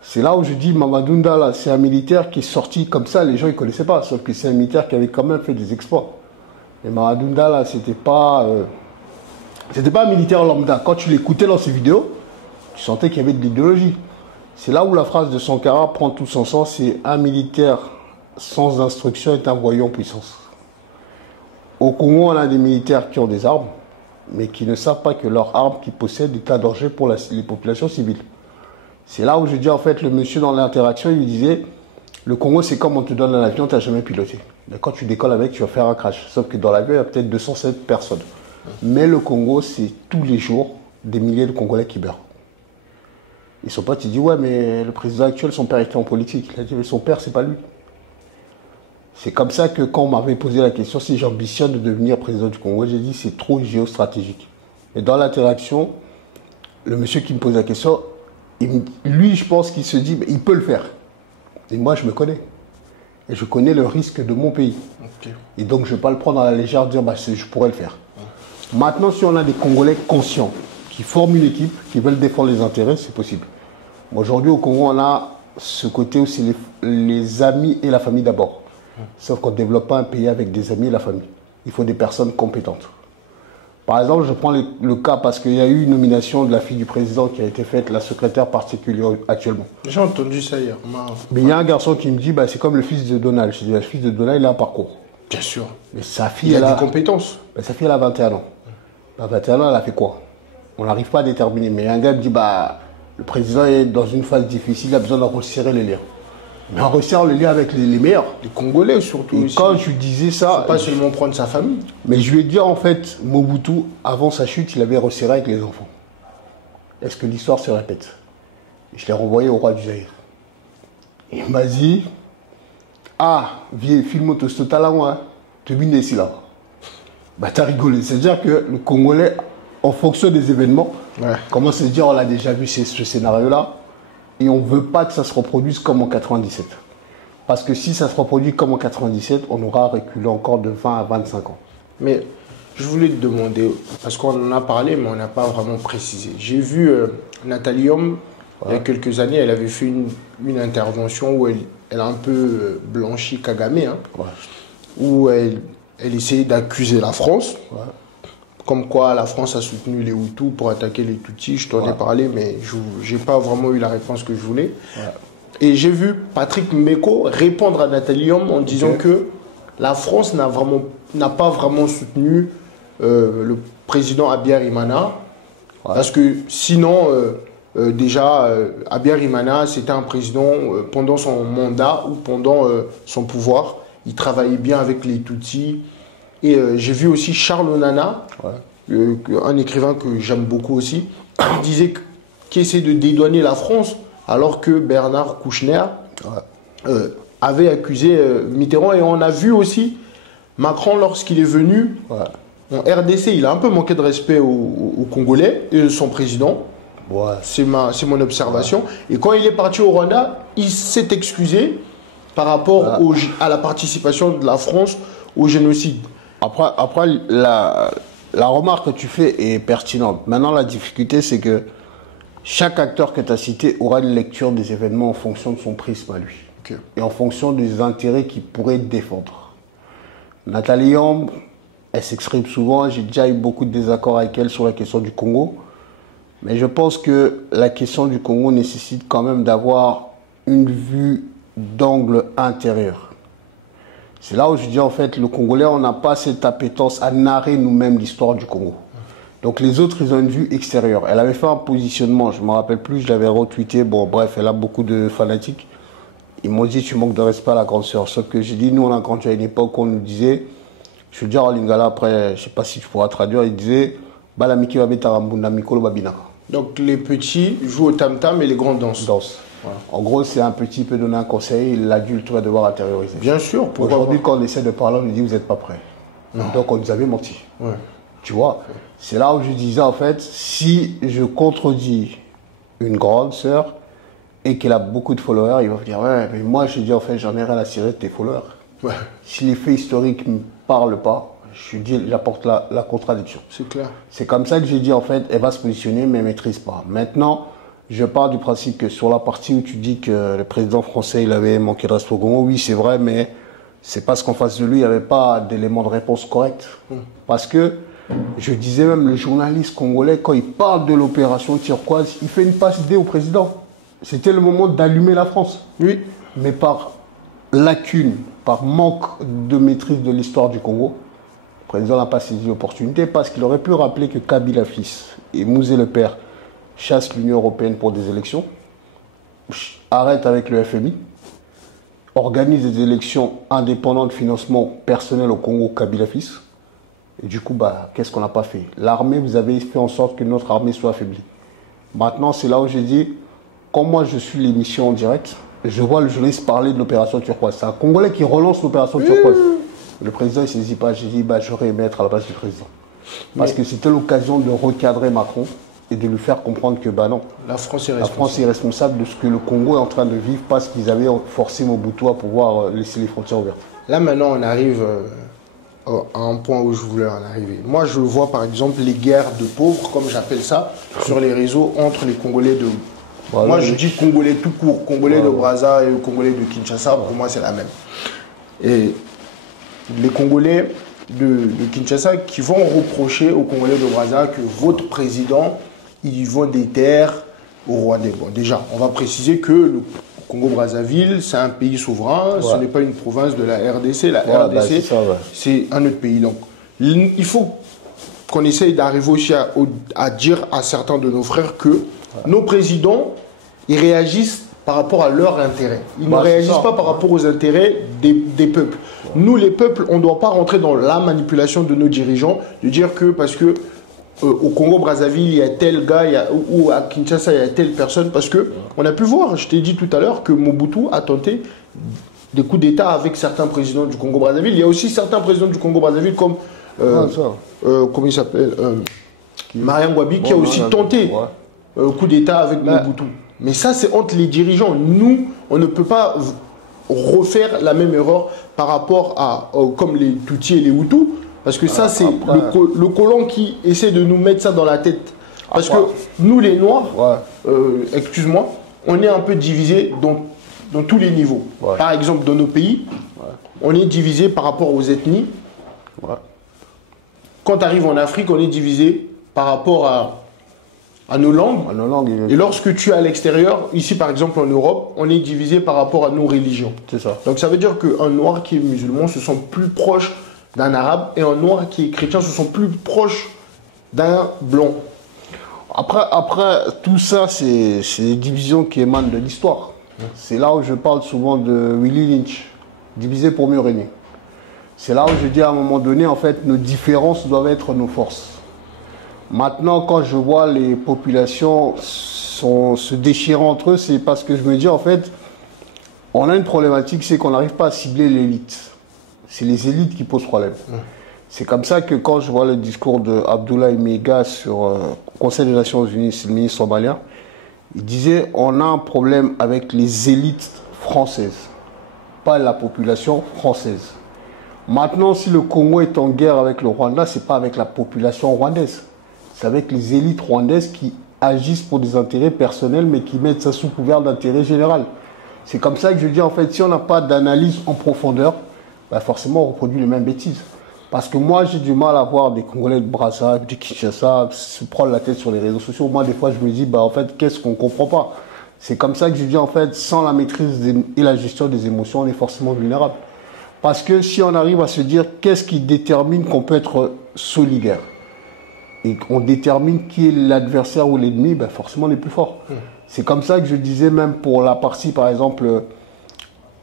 C'est là où je dis, Mamadou Ndala, c'est un militaire qui est sorti comme ça, les gens ne connaissaient pas, sauf que c'est un militaire qui avait quand même fait des exploits. Mais Mamadou Ndala, c'était pas un militaire lambda. Quand tu l'écoutais dans ses vidéos, tu sentais qu'il y avait de l'idéologie. C'est là où la phrase de Sankara prend tout son sens, c'est un militaire sans instruction est un voyou en puissance. Au Congo, on a des militaires qui ont des armes, mais qui ne savent pas que leurs armes qu'ils possèdent est un danger pour les populations civiles. C'est là où je dis, en fait, le monsieur dans l'interaction, il disait, le Congo, c'est comme on te donne un avion, tu n'as jamais piloté. Mais quand tu décolles avec, tu vas faire un crash. Sauf que dans l'avion, il y a peut-être 207 personnes. Mais le Congo, c'est tous les jours des milliers de Congolais qui meurent. Et son pote, il dit, ouais, mais le président actuel, son père était en politique. Il a dit, mais son père, c'est pas lui. C'est comme ça que quand on m'avait posé la question si j'ambitionne de devenir président du Congo, j'ai dit, c'est trop géostratégique. Et dans l'interaction, le monsieur qui me pose la question, lui, je pense qu'il se dit, mais il peut le faire. Et moi, je me connais. Et je connais le risque de mon pays. Okay. Et donc, je ne vais pas le prendre à la légère, dire, bah, je pourrais le faire. Maintenant, si on a des Congolais conscients, qui forment une équipe, qui veulent défendre les intérêts, c'est possible. Aujourd'hui, au Congo, on a ce côté où c'est les amis et la famille d'abord. Sauf qu'on ne développe pas un pays avec des amis et la famille. Il faut des personnes compétentes. Par exemple, je prends le cas parce qu'il y a eu une nomination de la fille du président qui a été faite, la secrétaire particulière actuellement. J'ai entendu ça hier. Mais il y a un garçon qui me dit, bah, c'est comme le fils de Donald. Je dis, le fils de Donald, il a un parcours. Bien sûr. Mais sa fille, il a des compétences. Bah, sa fille, elle a 21 ans. À 21 ans, elle a fait quoi? On n'arrive pas à déterminer. Mais un gars me dit, bah, le président est dans une phase difficile, il a besoin de resserrer les liens. Mais on resserre le lien avec les meilleurs. Les Congolais surtout. Et aussi. Quand je lui disais ça... Pas seulement prendre sa famille. Mais je lui ai dit, en fait, Mobutu, avant sa chute, il avait resserré avec les enfants. Est-ce que l'histoire se répète? Je l'ai renvoyé au roi du Zaïre. Il m'a dit, ah, viens, filme-toi ce talent, tu viens ici là. Bah, t'as rigolé. C'est-à-dire que le Congolais, en fonction des événements, commence à se dire, on a déjà vu ce scénario-là, et on ne veut pas que ça se reproduise comme en 97. Parce que si ça se reproduit comme en 97, on aura reculé encore de 20 à 25 ans. Mais je voulais te demander, parce qu'on en a parlé, mais on n'a pas vraiment précisé. J'ai vu Nathalie Homme, il y a quelques années, elle avait fait une intervention où elle a un peu blanchi Kagame, où elle essayait d'accuser la France. Comme quoi la France a soutenu les Hutus pour attaquer les Tutsis. Je t'en ai parlé, mais je n'ai pas vraiment eu la réponse que je voulais. Et j'ai vu Patrick Mbeko répondre à Nathalie Homme en disant que la France n'a pas vraiment soutenu le président Abiyarimana. Parce que sinon, déjà, Abiyarimana, c'était un président pendant son mandat ou pendant son pouvoir. Il travaillait bien avec les Tutsis. Et j'ai vu aussi Charles Onana, un écrivain que j'aime beaucoup aussi, qui disait qu'il essaie de dédouaner la France, alors que Bernard Kouchner avait accusé Mitterrand. Et on a vu aussi Macron, lorsqu'il est venu en RDC, il a un peu manqué de respect aux Congolais et son président. C'est mon observation. Et quand il est parti au Rwanda, il s'est excusé par rapport à la participation de la France au génocide. Après la remarque que tu fais est pertinente. Maintenant, la difficulté, c'est que chaque acteur que tu as cité aura une lecture des événements en fonction de son prisme à lui. Et en fonction des intérêts qu'il pourrait défendre. Nathalie Homme, elle s'exprime souvent. J'ai déjà eu beaucoup de désaccords avec elle sur la question du Congo. Mais je pense que la question du Congo nécessite quand même d'avoir une vue d'angle intérieur. C'est là où je dis en fait, le Congolais, on n'a pas cette appétence à narrer nous-mêmes l'histoire du Congo. Donc les autres, ils ont une vue extérieure. Elle avait fait un positionnement, je ne me rappelle plus, je l'avais retweeté. Bon, bref, elle a beaucoup de fanatiques. Ils m'ont dit, tu manques de respect à la grande sœur. Sauf que j'ai dit, nous, on a grandi à une époque où on nous disait, je veux dire en lingala, après, je ne sais pas si tu pourras traduire, il disait, Balamiki Babetarambunda Mikolo Babinaka. Donc les petits jouent au tam-tam et les grands dansent. Voilà. En gros, c'est un petit peu donner un conseil, l'adulte va devoir intérioriser. Bien sûr. Aujourd'hui, quand on essaie de parler, on nous dit vous n'êtes pas prêts. Donc on nous avait menti. Tu vois, c'est là où je disais en fait, si je contredis une grande sœur et qu'elle a beaucoup de followers, il va me dire ouais, mais moi je dis en fait, j'en ai rien à cirer de tes followers. Si les faits historiques ne me parlent pas, j'apporte la contradiction. C'est clair. C'est comme ça que j'ai dit en fait, elle va se positionner mais elle ne maîtrise pas. Maintenant, je pars du principe que sur la partie où tu dis que le président français il avait manqué de respect au Congo, oui c'est vrai, mais c'est parce qu'en face de lui il n'y avait pas d'éléments de réponse corrects. Parce que je disais même le journaliste congolais quand il parle de l'opération turquoise, il fait une passe D au président. C'était le moment d'allumer la France. Oui. Mais par lacune, par manque de maîtrise de l'histoire du Congo, le président n'a pas saisi l'opportunité parce qu'il aurait pu rappeler que Kabila fils et Mouzé le père chasse l'Union européenne pour des élections, arrête avec le FMI, organise des élections indépendantes de financement personnel au Congo, Kabila fils. Et du coup, qu'est-ce qu'on n'a pas fait? L'armée, vous avez fait en sorte que notre armée soit affaiblie. Maintenant, c'est là où j'ai dit, quand moi je suis l'émission en direct, je vois le journaliste parler de l'opération turquoise. C'est un Congolais qui relance l'opération turquoise. Le président, il ne se dit pas, j'ai dit, j'aurais aimé être à la place du président. Parce que c'était l'occasion de recadrer Macron et de lui faire comprendre que, non, la France est responsable de ce que le Congo est en train de vivre parce qu'ils avaient forcé Mobutu à pouvoir laisser les frontières ouvertes. Là, maintenant, on arrive à un point où je voulais en arriver. Moi, je vois, par exemple, les guerres de pauvres, comme j'appelle ça, sur les réseaux entre les Congolais de... Voilà, moi, je dis Congolais tout court. Congolais de Brazza et Congolais de Kinshasa, pour moi, c'est la même. Et les Congolais de Kinshasa qui vont reprocher aux Congolais de Brazza que votre président, il vend des terres aux Rwandais. Bon, déjà, on va préciser que le Congo-Brazzaville, c'est un pays souverain, ce n'est pas une province de la RDC. La RDC, c'est un autre pays. Donc, il faut qu'on essaye d'arriver aussi à dire à certains de nos frères que nos présidents, ils réagissent par rapport à leurs intérêts. Ils ne réagissent pas par rapport aux intérêts des peuples. Nous, les peuples, on ne doit pas rentrer dans la manipulation de nos dirigeants, de dire que parce que au Congo-Brazzaville, il y a tel gars, ou à Kinshasa, il y a telle personne, parce que on a pu voir, je t'ai dit tout à l'heure, que Mobutu a tenté des coups d'État avec certains présidents du Congo-Brazzaville. Il y a aussi certains présidents du Congo-Brazzaville comme, comment il s'appelle, Mariam Gwabi, qui a aussi tenté coup d'État avec Mobutu. Mais ça, c'est entre les dirigeants. Nous, on ne peut pas refaire la même erreur par rapport à, comme les Tutsis et les Hutus, parce que ça, c'est le colon qui essaie de nous mettre ça dans la tête. Parce que nous, les Noirs, excuse-moi, on est un peu divisés dans tous les niveaux. Par exemple, dans nos pays, on est divisé par rapport aux ethnies. Quand tu arrives en Afrique, on est divisé par rapport à nos langues. Et lorsque tu es à l'extérieur, ici par exemple en Europe, on est divisé par rapport à nos religions. C'est ça. Donc ça veut dire qu'un noir qui est musulman se sent plus proche d'un arabe et un noir qui est chrétien se sent plus proche d'un blanc. Après tout ça, c'est des divisions qui émanent de l'histoire. C'est là où je parle souvent de Willie Lynch, diviser pour mieux régner. C'est là où je dis à un moment donné, en fait, nos différences doivent être nos forces. Maintenant, quand je vois les populations se déchirer entre eux, c'est parce que je me dis, en fait, on a une problématique, c'est qu'on n'arrive pas à cibler l'élite. C'est les élites qui posent problème. C'est comme ça que quand je vois le discours de Abdoulaye Mega sur le Conseil des Nations Unies, c'est le ministre somalien, il disait, on a un problème avec les élites françaises, pas la population française. Maintenant, si le Congo est en guerre avec le Rwanda, ce n'est pas avec la population rwandaise. C'est avec les élites rwandaises qui agissent pour des intérêts personnels, mais qui mettent ça sous couvert d'intérêt général. C'est comme ça que je dis, en fait, si on n'a pas d'analyse en profondeur, forcément, on reproduit les mêmes bêtises. Parce que moi, j'ai du mal à voir des Congolais de Brazza, de Kinshasa, se prendre la tête sur les réseaux sociaux. Moi, des fois, je me dis, en fait, qu'est-ce qu'on ne comprend pas? C'est comme ça que je dis, en fait, sans la maîtrise et la gestion des émotions, on est forcément vulnérable. Parce que si on arrive à se dire, qu'est-ce qui détermine qu'on peut être solidaire? Et qu'on détermine qui est l'adversaire ou l'ennemi, forcément on est plus fort. C'est comme ça que je disais même pour la partie, par exemple,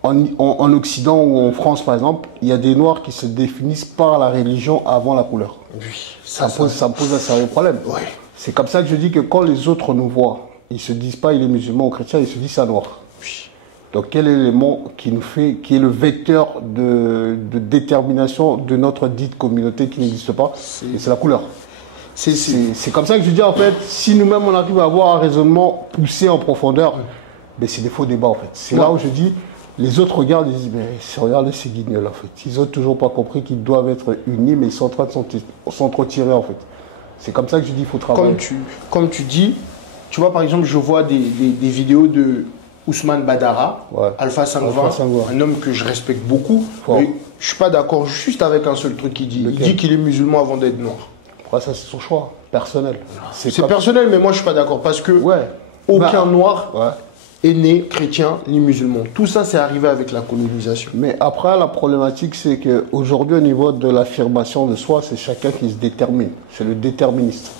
en Occident ou en France, par exemple, il y a des Noirs qui se définissent par la religion avant la couleur. Oui, ça pose un sérieux problème. Oui. C'est comme ça que je dis que quand les autres nous voient, ils ne se disent pas il est musulman ou chrétien, ils se disent c'est un Noir. Oui. Donc quel élément qui est le vecteur de détermination de notre dite communauté qui n'existe pas? Et c'est la couleur. C'est comme ça que je dis en fait, si nous-mêmes on arrive à avoir un raisonnement poussé en profondeur, c'est des faux débats en fait. C'est là où je dis, les autres regardent et disent, regardez ces guignols en fait. Ils n'ont toujours pas compris qu'ils doivent être unis, mais ils sont en train de s'entretirer en fait. C'est comme ça que je dis, il faut travailler. Comme tu dis, tu vois par exemple, je vois des vidéos de Ousmane Badara, Alpha Sangva, un homme que je respecte beaucoup, mais je ne suis pas d'accord juste avec un seul truc qu'il dit. Il dit qu'il est musulman avant d'être noir. Après ça, c'est son choix personnel. C'est personnel, mais moi je ne suis pas d'accord parce que aucun noir est né chrétien ni musulman. Tout ça, c'est arrivé avec la colonisation. Mais après, la problématique, c'est qu'aujourd'hui, au niveau de l'affirmation de soi, c'est chacun qui se détermine. C'est le déterminisme.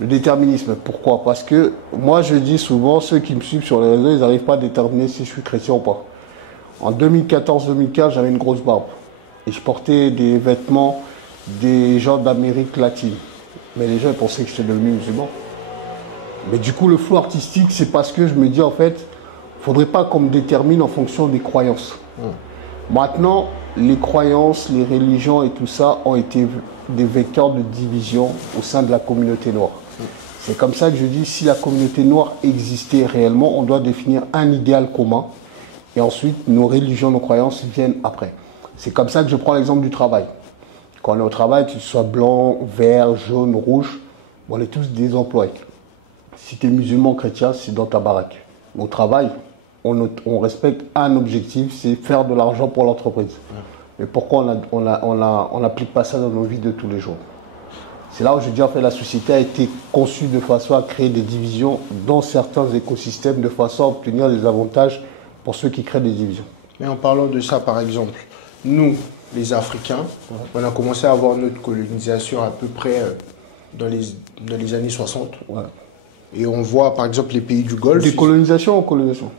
Le déterminisme, pourquoi? Parce que moi, je dis souvent, ceux qui me suivent sur les réseaux, ils n'arrivent pas à déterminer si je suis chrétien ou pas. En 2014-2015, j'avais une grosse barbe. Et je portais des vêtements des gens d'Amérique latine. Mais les gens pensaient que j'étais devenu musulman. Mais du coup, le flou artistique, c'est parce que je me dis, en fait, il ne faudrait pas qu'on me détermine en fonction des croyances. Maintenant, les croyances, les religions et tout ça ont été des vecteurs de division au sein de la communauté noire. C'est comme ça que je dis, si la communauté noire existait réellement, on doit définir un idéal commun. Et ensuite, nos religions, nos croyances viennent après. C'est comme ça que je prends l'exemple du travail. Quand on est au travail, que ce soit blanc, vert, jaune, rouge, on est tous des employés. Si tu es musulman, chrétien, c'est dans ta baraque. Au travail, on respecte un objectif, c'est faire de l'argent pour l'entreprise. Mais pourquoi on n'applique pas ça dans nos vies de tous les jours? C'est là où je dis, en fait, la société a été conçue de façon à créer des divisions dans certains écosystèmes, de façon à obtenir des avantages pour ceux qui créent des divisions. Mais en parlant de ça, par exemple, nous, les Africains, on a commencé à avoir notre colonisation à peu près dans les années 60. Ouais. Et on voit, par exemple, les pays du Golfe. Décolonisation ou colonisation?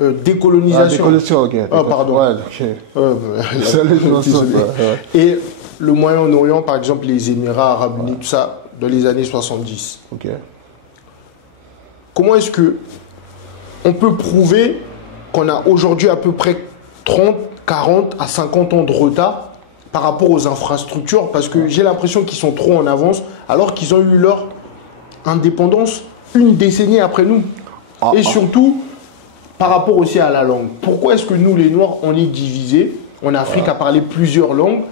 Décolonisation. Décolonisation, ok. Ah, pardon. Ouais, ok. Et le Moyen-Orient, par exemple, les Émirats Arabes Unis, tout ça, dans les années 70. Ok. Comment est-ce que on peut prouver qu'on a aujourd'hui à peu près 30, 40 à 50 ans de retard par rapport aux infrastructures? Parce que j'ai l'impression qu'ils sont trop en avance, alors qu'ils ont eu leur indépendance une décennie après nous. Et surtout, par rapport aussi à la langue. Pourquoi est-ce que nous, les Noirs, on est divisés en Afrique à parler plusieurs langues,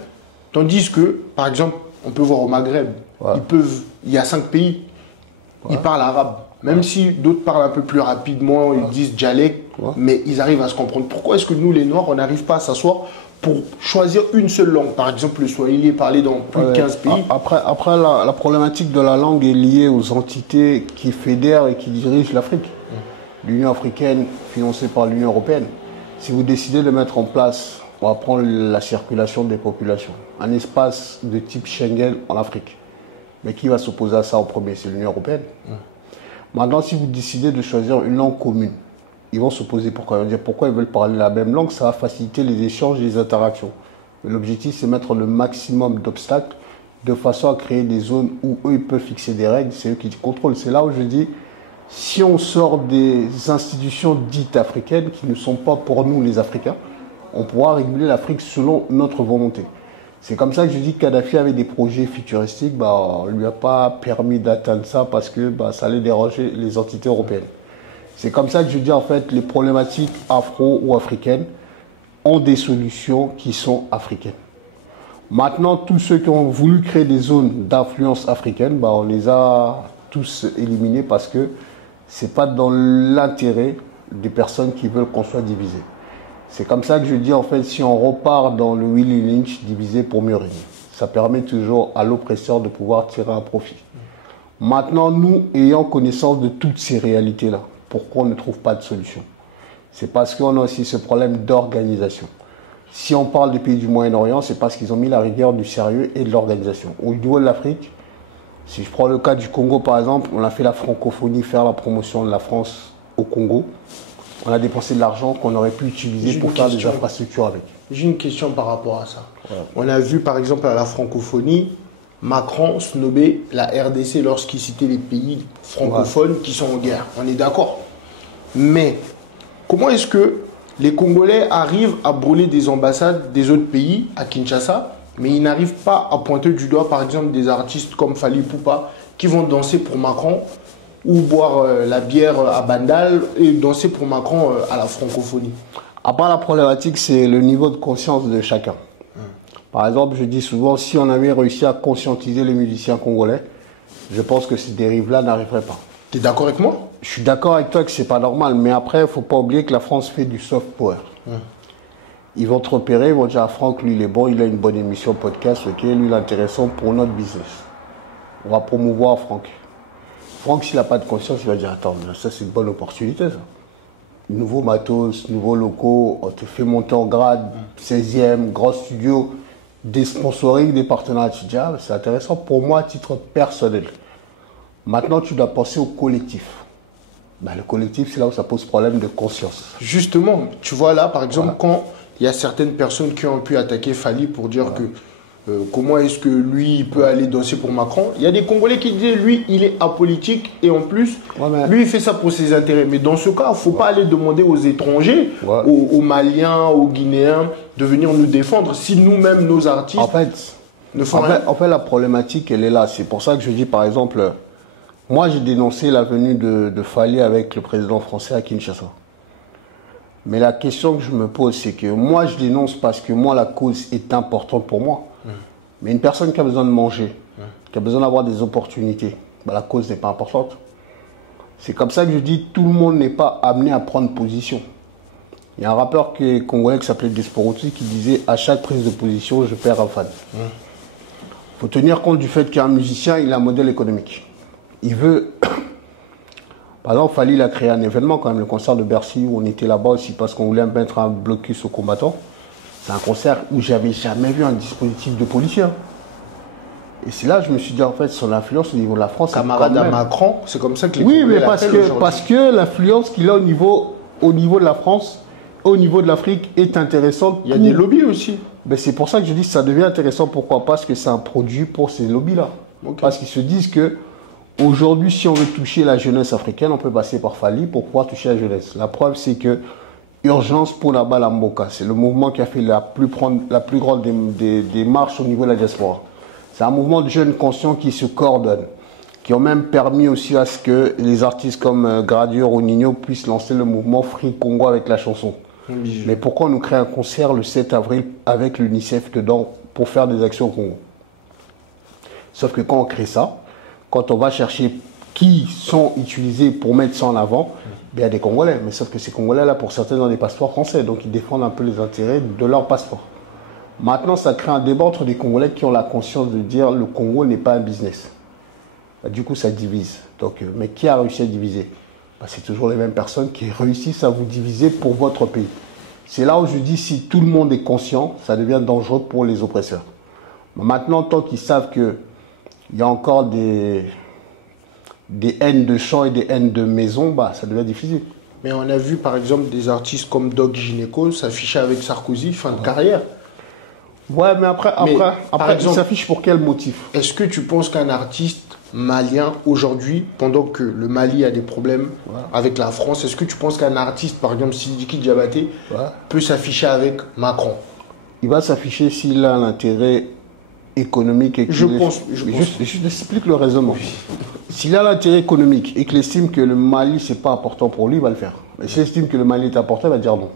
tandis que, par exemple, on peut voir au Maghreb, il y a 5 pays, ils parlent arabe. Même si d'autres parlent un peu plus rapidement, ils disent dialecte, mais ils arrivent à se comprendre. Pourquoi est-ce que nous, les Noirs, on n'arrive pas à s'asseoir pour choisir une seule langue? Par exemple, le Swahili est parlé dans plus de 15 pays. Après la problématique de la langue est liée aux entités qui fédèrent et qui dirigent l'Afrique. L'Union africaine, financée par l'Union européenne. Si vous décidez de mettre en place, on va prendre la circulation des populations, un espace de type Schengen en Afrique. Mais qui va s'opposer à ça en premier? C'est l'Union européenne. Maintenant, si vous décidez de choisir une langue commune, ils vont s'opposer. Pourquoi? Ils vont dire pourquoi ils veulent parler la même langue, ça va faciliter les échanges et les interactions. Mais l'objectif, c'est mettre le maximum d'obstacles de façon à créer des zones où eux, ils peuvent fixer des règles, c'est eux qui contrôlent. C'est là où je dis, si on sort des institutions dites africaines qui ne sont pas pour nous les Africains, on pourra réguler l'Afrique selon notre volonté. C'est comme ça que je dis que Kadhafi avait des projets futuristiques, on ne lui a pas permis d'atteindre ça parce que ça allait déranger les entités européennes. C'est comme ça que je dis en fait les problématiques afro ou africaines ont des solutions qui sont africaines. Maintenant, tous ceux qui ont voulu créer des zones d'influence africaine, on les a tous éliminés parce que ce n'est pas dans l'intérêt des personnes qui veulent qu'on soit divisé. C'est comme ça que je dis en fait, si on repart dans le Willy Lynch, divisé pour mieux régner, ça permet toujours à l'oppresseur de pouvoir tirer un profit. Maintenant, nous, ayant connaissance de toutes ces réalités-là, pourquoi on ne trouve pas de solution? C'est parce qu'on a aussi ce problème d'organisation. Si on parle des pays du Moyen-Orient, c'est parce qu'ils ont mis la rigueur, du sérieux et de l'organisation. Au niveau de l'Afrique, si je prends le cas du Congo par exemple, on a fait la francophonie, faire la promotion de la France au Congo. On a dépensé de l'argent qu'on aurait pu utiliser pour faire des infrastructures avec. J'ai une question par rapport à ça. On a vu par exemple à la francophonie, Macron snobber la RDC lorsqu'il citait les pays francophones qui sont en guerre. On est d'accord. Mais comment est-ce que les Congolais arrivent à brûler des ambassades des autres pays à Kinshasa, mais ils n'arrivent pas à pointer du doigt par exemple des artistes comme Fally Ipupa qui vont danser pour Macron ou boire la bière à Bandal et danser pour Macron à la francophonie? Après, la problématique, c'est le niveau de conscience de chacun. Par exemple, je dis souvent, si on avait réussi à conscientiser les musiciens congolais, je pense que ces dérives-là n'arriveraient pas. Tu es d'accord avec moi? Je suis d'accord avec toi que c'est pas normal, mais après, il ne faut pas oublier que la France fait du soft power. Ils vont te repérer, ils vont dire, Franck, lui, il est bon, il a une bonne émission podcast, ok, lui, il est intéressant pour notre business. On va promouvoir Franck. Franck, s'il n'a pas de conscience, il va dire, attends, ça c'est une bonne opportunité, ça. Nouveau matos, nouveaux locaux, on te fait monter en grade, 16e, gros studio, des sponsoring, des partenariats. Tu te dis, c'est intéressant pour moi à titre personnel. Maintenant, tu dois penser au collectif. Le collectif, c'est là où ça pose problème de conscience. Justement, tu vois là, par exemple, quand il y a certaines personnes qui ont pu attaquer Fally pour dire que comment est-ce que lui il peut aller danser pour Macron? Il y a des Congolais qui disent lui il est apolitique et en plus lui il fait ça pour ses intérêts. Mais dans ce cas, il ne faut pas aller demander aux étrangers, aux Maliens, aux Guinéens de venir nous défendre si nous-mêmes nos artistes ne font rien. En fait, la problématique elle est là. C'est pour ça que je dis par exemple, moi j'ai dénoncé la venue de Fally avec le président français à Kinshasa. Mais la question que je me pose, c'est que moi je dénonce parce que moi la cause est importante pour moi. Mais une personne qui a besoin de manger, qui a besoin d'avoir des opportunités, bah, la cause n'est pas importante. C'est comme ça que je dis, tout le monde n'est pas amené à prendre position. Il y a un rappeur congolais qui s'appelait Desporoti qui disait « À chaque prise de position, je perds un fan ». Il faut tenir compte du fait qu'un musicien, il a un modèle économique. Il veut... Par exemple, Fally a créé un événement, quand même, le concert de Bercy, où on était là-bas aussi parce qu'on voulait mettre un blocus aux combattants. C'est un concert où j'avais jamais vu un dispositif de policiers. Et c'est là que je me suis dit, en fait, son influence au niveau de la France... Camarade à Macron, c'est comme ça que les Congolais parce que l'influence qu'il a au niveau de la France, au niveau de l'Afrique, est intéressante. Il y a des lobbies aussi. Ben c'est pour ça que je dis que ça devient intéressant. Pourquoi? Parce que c'est un produit pour ces lobbies-là. Parce qu'ils se disent que aujourd'hui, si on veut toucher la jeunesse africaine, on peut passer par Fally pour pouvoir toucher la jeunesse. La preuve, c'est que Urgence pour la balle à Mboka, c'est le mouvement qui a fait la plus grande des marches au niveau de la diaspora. C'est un mouvement de jeunes conscients qui se coordonnent, qui ont même permis aussi à ce que les artistes comme Gradure ou Nino puissent lancer le mouvement Free Congo avec la chanson. Mais pourquoi on nous crée un concert le 7 avril avec l'UNICEF dedans pour faire des actions au Congo? Sauf que quand on crée ça, quand on va chercher qui sont utilisés pour mettre ça en avant, il y a des Congolais. Mais sauf que ces Congolais-là, pour certains, ont des passeports français. Donc ils défendent un peu les intérêts de leur passeport. Maintenant, ça crée un débat entre des Congolais qui ont la conscience de dire le Congo n'est pas un business. Du coup, ça divise. Donc, mais qui a réussi à diviser? C'est toujours les mêmes personnes qui réussissent à vous diviser pour votre pays. C'est là où je dis, si tout le monde est conscient, ça devient dangereux pour les oppresseurs. Maintenant, tant qu'ils savent qu'il y a encore des haines de champs et des haines de maison, ça devient difficile. Mais on a vu par exemple des artistes comme Doc Gynéco s'afficher avec Sarkozy, fin de carrière. Ouais, mais après il s'affiche pour quel motif? Est-ce que tu penses qu'un artiste malien aujourd'hui, pendant que le Mali a des problèmes avec la France, est-ce que tu penses qu'un artiste, par exemple Sidiki Diabaté, peut s'afficher avec Macron? Il va s'afficher s'il a l'intérêt économique et que je explique le raisonnement. S'il a l'intérêt économique et qu'il estime que le Mali c'est pas important pour lui, il va le faire. Mais s'il estime que le Mali est important, il va dire non.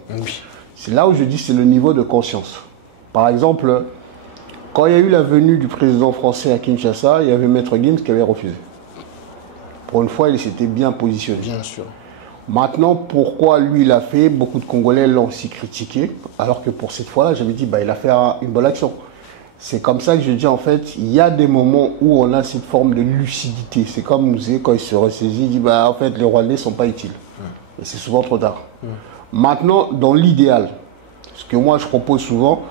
C'est là où je dis c'est le niveau de conscience. Par exemple, quand il y a eu la venue du président français à Kinshasa, il y avait Maître Gims qui avait refusé. Pour une fois, il s'était bien positionné. Bien sûr. Maintenant, pourquoi lui il a fait? Beaucoup de Congolais l'ont aussi critiqué, alors que pour cette fois-là, j'avais dit il a fait une bonne action. C'est comme ça que je dis, en fait, il y a des moments où on a cette forme de lucidité. C'est comme Mouzé, quand il se ressaisit, il dit, en fait, les Rwandais ne sont pas utiles. Et c'est souvent trop tard. Maintenant, dans l'idéal, ce que moi je propose souvent,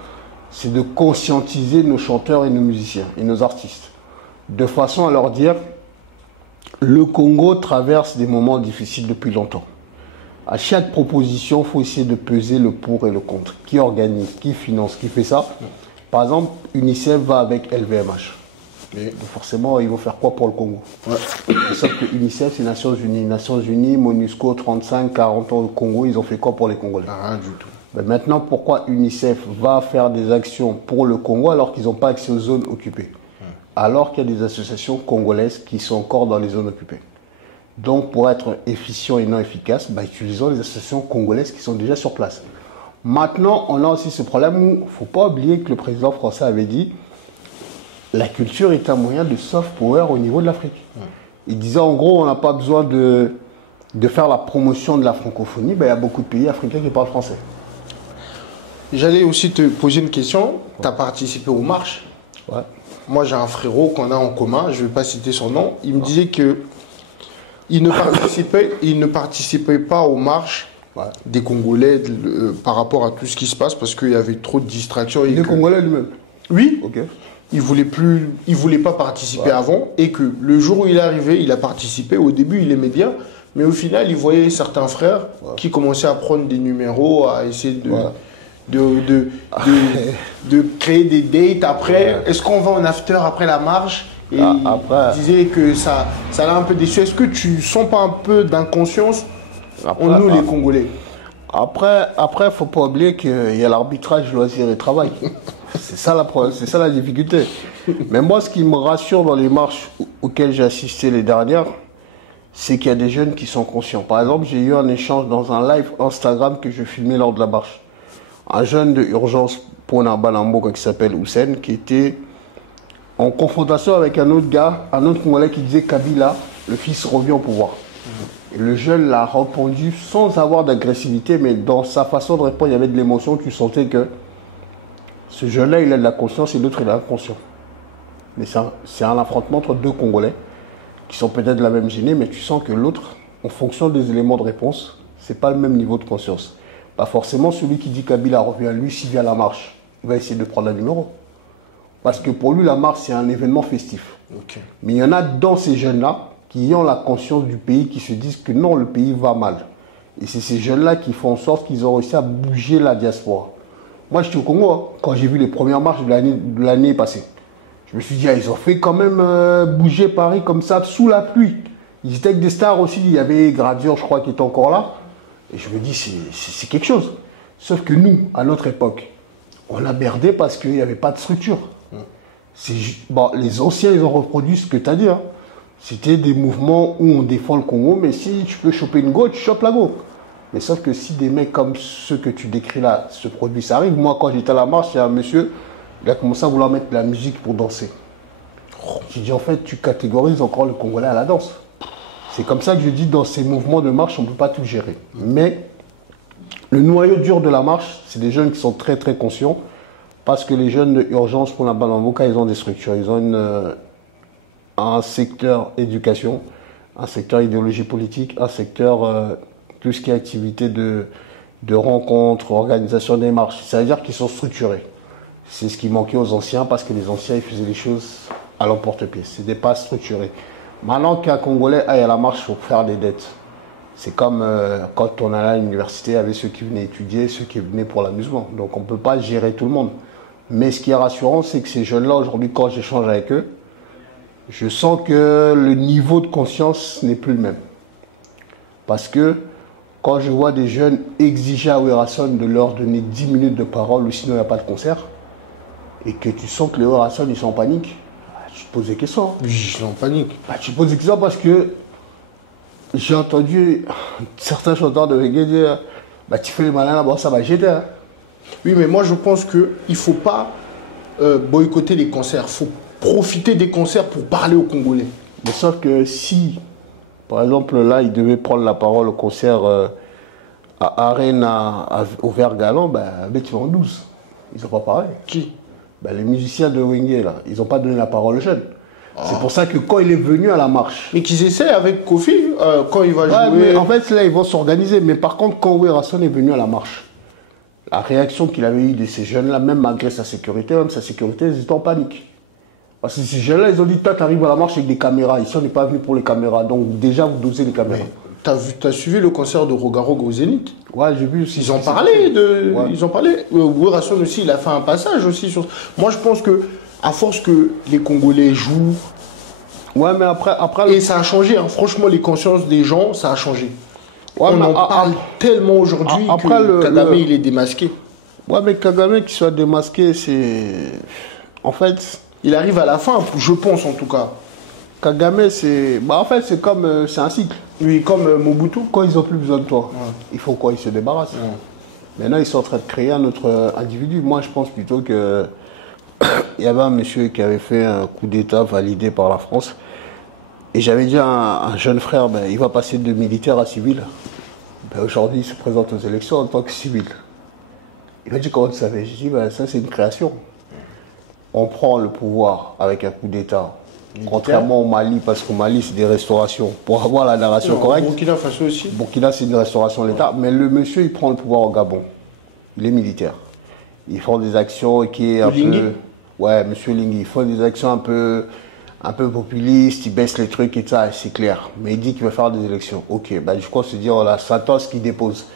c'est de conscientiser nos chanteurs et nos musiciens et nos artistes. De façon à leur dire, le Congo traverse des moments difficiles depuis longtemps. À chaque proposition, il faut essayer de peser le pour et le contre. Qui organise, qui finance, qui fait ça? Par exemple, UNICEF va avec LVMH. Donc forcément, ils vont faire quoi pour le Congo? Sauf que UNICEF, c'est Nations Unies. Nations Unies, MONUSCO, 35, 40 ans au Congo, ils ont fait quoi pour les Congolais? Rien du tout. Mais maintenant, pourquoi UNICEF va faire des actions pour le Congo alors qu'ils n'ont pas accès aux zones occupées? Alors qu'il y a des associations congolaises qui sont encore dans les zones occupées. Donc, pour être efficient et non efficace, utilisons les associations congolaises qui sont déjà sur place. Maintenant, on a aussi ce problème où il ne faut pas oublier que le président français avait dit la culture est un moyen de soft power au niveau de l'Afrique. Il disait en gros, on n'a pas besoin de faire la promotion de la francophonie. Il y a beaucoup de pays africains qui parlent français. J'allais aussi te poser une question. Tu as participé aux marches. Moi, j'ai un frérot qu'on a en commun, je ne vais pas citer son nom. Il me disait qu'il ne participait pas aux marches des Congolais par rapport à tout ce qui se passe parce qu'il y avait trop de distractions. Les Congolais lui-même? Oui. Il voulait pas participer avant et que le jour où il est arrivé, il a participé. Au début, il aimait bien, mais au final, il voyait certains frères qui commençaient à prendre des numéros, à essayer de créer des dates après. Ouais. Est-ce qu'on va en after après la marche? Et après, il disait que ça l'a un peu déçu. Est-ce que tu sens pas un peu d'inconscience en nous, les Congolais? Après, faut pas oublier qu'il y a l'arbitrage, loisir et travail. C'est ça la difficulté. Mais moi, ce qui me rassure dans les marches auxquelles j'ai assisté les dernières, c'est qu'il y a des jeunes qui sont conscients. Par exemple, j'ai eu un échange dans un live Instagram que je filmais lors de la marche. Un jeune de Urgence pour Balambo qui s'appelle Hussein, qui était en confrontation avec un autre gars, un autre Congolais qui disait Kabila, le fils revient au pouvoir. Et le jeune l'a répondu sans avoir d'agressivité, mais dans sa façon de répondre, il y avait de l'émotion. Tu sentais que ce jeune-là, il a de la conscience et l'autre, il est inconscient. Mais c'est un affrontement entre deux Congolais qui sont peut-être de la même génie, mais tu sens que l'autre, en fonction des éléments de réponse, c'est pas le même niveau de conscience. Pas forcément celui qui dit Kabila revient, lui, s'il vient à la marche, il va essayer de prendre un numéro. Parce que pour lui, la marche, c'est un événement festif. Okay. Mais il y en a dans ces jeunes-là qui ont la conscience du pays, qui se disent que non, le pays va mal. Et c'est ces jeunes-là qui font en sorte qu'ils ont réussi à bouger la diaspora. Moi, j'étais au Congo, hein, quand j'ai vu les premières marches de l'année passée. Je me suis dit, ah, ils ont fait quand même bouger Paris comme ça, sous la pluie. Ils étaient avec des stars aussi, il y avait Gradure, je crois, qui était encore là. Et je me dis, c'est quelque chose. Sauf que nous, à notre époque, on a merdé parce qu'il n'y avait pas de structure. Bon, les anciens, ils ont reproduit ce que tu as dit. Hein. C'était des mouvements où on défend le Congo, mais si tu peux choper une go, tu chopes la go. Mais sauf que si des mecs comme ceux que tu décris là se produisent, ça arrive. Moi, quand j'étais à la marche, il y a un monsieur, il a commencé à vouloir mettre de la musique pour danser. J'ai dit, en fait, tu catégorises encore le Congolais à la danse. C'est comme ça que je dis, dans ces mouvements de marche, on ne peut pas tout gérer. Mais le noyau dur de la marche, c'est des jeunes qui sont très, très conscients. Parce que les jeunes de Urgence pour la Balamboka, ils ont des structures. Ils ont un secteur éducation, un secteur idéologie politique, un secteur tout ce qui est activité de rencontres, organisation des marches. Ça veut dire qu'ils sont structurés. C'est ce qui manquait aux anciens parce que les anciens, ils faisaient les choses à l'emporte-pièce. C'était pas structuré. Maintenant qu'un Congolais aille à la marche pour faire des dettes, c'est comme quand on allait à l'université, il y avait ceux qui venaient étudier, ceux qui venaient pour l'amusement. Donc on ne peut pas gérer tout le monde. Mais ce qui est rassurant, c'est que ces jeunes-là, aujourd'hui, quand j'échange avec eux, je sens que le niveau de conscience n'est plus le même. Parce que quand je vois des jeunes exiger à Werason de leur donner 10 minutes de parole ou sinon il n'y a pas de concert, et que tu sens que les Werason, ils sont en panique, tu te poses des questions. Oui, ils sont en panique. Tu te poses des questions parce que j'ai entendu certains chanteurs de reggae dire tu fais les malins là-bas, ça va jeter. Hein. Oui, mais moi je pense qu'il ne faut pas boycotter les concerts. Il faut profiter des concerts pour parler aux Congolais. Mais sauf que si, par exemple, là, ils devaient prendre la parole au concert à Arena, au Vert-Galant, tu vas en 12. Ils n'ont pas parlé. Qui? Les musiciens de Wenge, là, ils n'ont pas donné la parole aux jeunes. Oh. C'est pour ça que quand il est venu à la marche... Mais qu'ils essaient avec Kofi, quand il va jouer... Mais en fait, là, ils vont s'organiser. Mais par contre, quand Werason est venu à la marche, la réaction qu'il avait eue de ces jeunes-là, même malgré sa sécurité, ils étaient en panique. Parce que ces jeunes-là, ils ont dit, toi, tu arrives à la marche avec des caméras. Ici, on n'est pas venu pour les caméras. Donc, déjà, vous dosez les caméras. T'as suivi le concert de Rogarog au Zénith? Ouais, j'ai vu aussi. Ils ont parlé de... Ouais. Ils ont parlé. Werason aussi, il a fait un passage aussi sur... Moi, je pense que, à force que les Congolais jouent... Ouais, mais après et ça a changé. Hein. Franchement, les consciences des gens, ça a changé. Ouais, on en parle tellement aujourd'hui que Kagame, il est démasqué. Ouais, mais Kagame qui soit démasqué, c'est... En fait... Il arrive à la fin, je pense en tout cas. Kagame, c'est... en fait, c'est comme... c'est un cycle. Oui, comme Mobutu. Quand ils n'ont plus besoin de toi, il faut quoi? Ils se débarrassent. Maintenant, ils sont en train de créer un autre individu. Moi, je pense plutôt que... Il y avait un monsieur qui avait fait un coup d'État validé par la France. Et j'avais dit à un jeune frère, il va passer de militaire à civil. Aujourd'hui, il se présente aux élections en tant que civil. Il m'a dit, comment tu savais? J'ai dit, ça c'est une création. On prend le pouvoir avec un coup d'État. Contrairement au Mali, parce qu'au Mali, c'est des restaurations. Pour avoir la narration correcte. Burkina Faso aussi. Burkina, c'est une restauration de l'État. Mais le monsieur, il prend le pouvoir au Gabon. Il est militaire. Ils font des actions qui est un peu... Ouais, monsieur Lingui. Ils font des actions un peu populistes. Ils baissent les trucs et ça, c'est clair. Mais il dit qu'il va faire des élections. Ok, je crois se dire, la Santos qui dépose.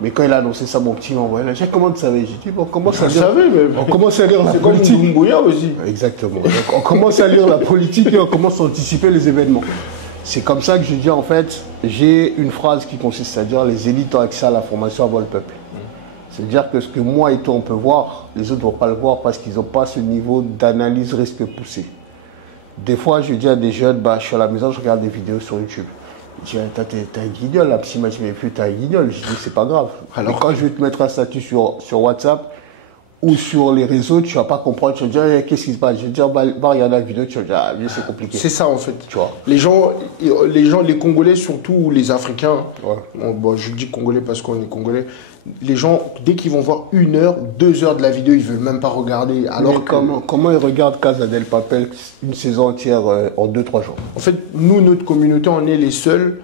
Mais quand il a annoncé ça, mon petit m'a envoyé là, j'ai comment tu savais? J'ai dit, bon, on commence à lire la C'est politique. comme Doumbouya aussi. Exactement. Donc, on commence à lire la politique et on commence à anticiper les événements. C'est comme ça que je dis, en fait, j'ai une phrase qui consiste à dire les élites ont accès à l'information avant le peuple. C'est-à-dire que ce que moi et toi on peut voir, les autres ne vont pas le voir parce qu'ils n'ont pas ce niveau d'analyse risque poussé. Des fois, je dis à des jeunes, bah, je suis à la maison, je regarde des vidéos sur YouTube. Je dis, t'as un guignol, la psy m'a dit, mais plus t'as un guignol. Je dis, c'est pas grave. Alors, quand je vais te mettre un statut sur WhatsApp ou sur les réseaux, tu vas pas comprendre. Tu vas dire, qu'est-ce qui se passe? Je vais te dire, bah, regarde la vidéo, tu vas dire, ah, c'est compliqué. C'est ça, en fait. Tu vois. Les gens, les Congolais, surtout, ou les Africains, Ouais. bon, je dis Congolais parce qu'on est Congolais, les gens, dès qu'ils vont voir 1 heure, 2 heures de la vidéo, ils veulent même pas regarder. Alors mais comment ils regardent Casa del Papel une saison entière en 2-3 jours? En fait, nous, notre communauté, on est les seuls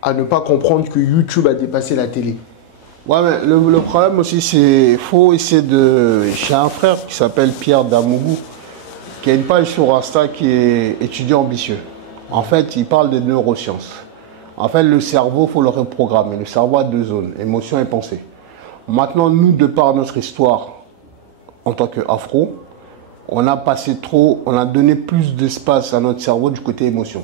à ne pas comprendre que YouTube a dépassé la télé. Ouais, mais le problème aussi, c'est faut essayer de... J'ai un frère qui s'appelle Pierre Damougou, qui a une page sur Insta qui est étudiant ambitieux. En fait, il parle de neurosciences. En fait, le cerveau, il faut le reprogrammer. Le cerveau a 2 zones, émotion et pensée. Maintenant, nous, de par notre histoire en tant qu'afro, on a donné plus d'espace à notre cerveau du côté émotion.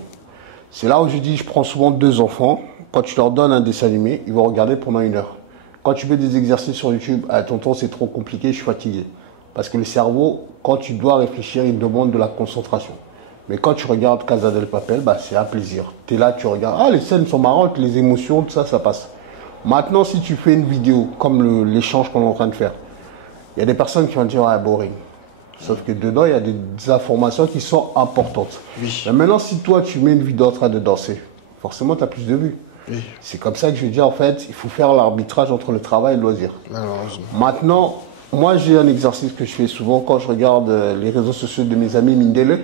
C'est là où je dis, je prends souvent 2 enfants. Quand tu leur donnes un dessin animé, ils vont regarder pendant 1 heure. Quand tu fais des exercices sur YouTube, ah, tonton, c'est trop compliqué, je suis fatigué. Parce que le cerveau, quand tu dois réfléchir, il demande de la concentration. Mais quand tu regardes Casa del Papel, bah, c'est un plaisir. Tu es là, tu regardes, ah, les scènes sont marrantes, les émotions, tout ça, ça passe. Maintenant, si tu fais une vidéo, comme l'échange qu'on est en train de faire, il y a des personnes qui vont dire, ah, boring. Sauf que dedans, il y a des informations qui sont importantes. Oui. Mais maintenant, si toi, tu mets une vidéo en train de danser, forcément, tu as plus de vues. Oui. C'est comme ça que je dis, en fait, il faut faire l'arbitrage entre le travail et le loisir. Malheureusement. Maintenant, moi, j'ai un exercice que je fais souvent quand je regarde les réseaux sociaux de mes amis Mindele.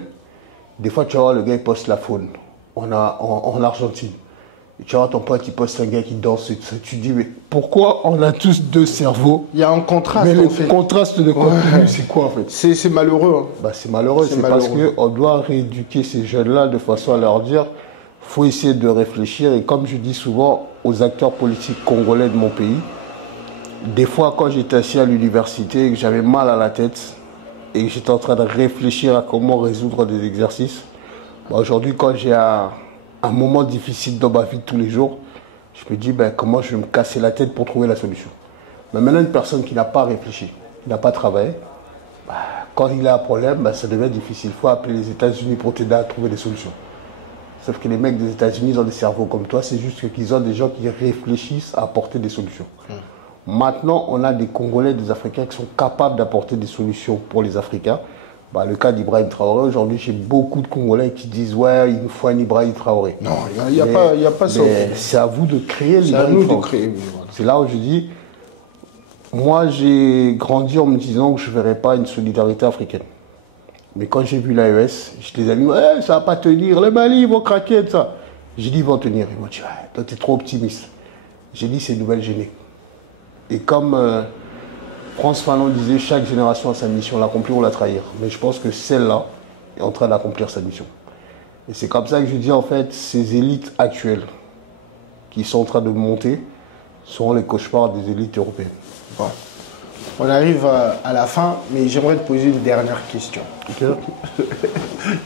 Des fois, tu vois, le gars, il poste la faune en Argentine. Et tu vois, ton pote, il poste un gars qui danse. Et tout ça. Tu te dis, mais pourquoi on a tous 2 cerveaux? Il y a un contraste, Mais le en fait. contraste de contenu, c'est quoi, en fait? C'est malheureux. Hein. Bah, c'est malheureux. C'est parce qu'on doit rééduquer ces jeunes-là de façon à leur dire, faut essayer de réfléchir. Et comme je dis souvent aux acteurs politiques congolais de mon pays, des fois, quand j'étais assis à l'université et que j'avais mal à la tête et que j'étais en train de réfléchir à comment résoudre des exercices, bah, aujourd'hui, quand j'ai un moment difficile dans ma vie de tous les jours, je me dis ben, comment je vais me casser la tête pour trouver la solution. Mais maintenant, une personne qui n'a pas réfléchi, qui n'a pas travaillé, bah, quand il a un problème, bah, ça devient difficile. Il faut appeler les États-Unis pour t'aider à trouver des solutions. Sauf que les mecs des États-Unis ont des cerveaux comme toi, c'est juste qu'ils ont des gens qui réfléchissent à apporter des solutions. Maintenant, on a des Congolais, des Africains qui sont capables d'apporter des solutions pour les Africains. Bah, le cas d'Ibrahim Traoré, aujourd'hui, j'ai beaucoup de Congolais qui disent « Ouais, il nous faut un Ibrahim Traoré ». Non, il n'y a pas ça. C'est à vous de créer l'Ibrahim Traoré. C'est à nous de créer. Voilà. C'est là où je dis, moi, j'ai grandi en me disant que je ne verrais pas une solidarité africaine. Mais quand j'ai vu l'AES, je les ai dit, ouais, ça va pas tenir, les Mali, ils vont craquer, tout ça. J'ai dit, ils vont tenir. Ils m'ont dit, ouais, toi, tu es trop optimiste. J'ai dit, c'est une nouvelle génie. Et comme France Fanon disait, chaque génération a sa mission, l'accomplir ou la trahir. Mais je pense que celle-là est en train d'accomplir sa mission. Et c'est comme ça que je dis, en fait, ces élites actuelles qui sont en train de monter seront les cauchemars des élites européennes. Bon. On arrive à la fin, mais j'aimerais te poser une dernière question. Okay.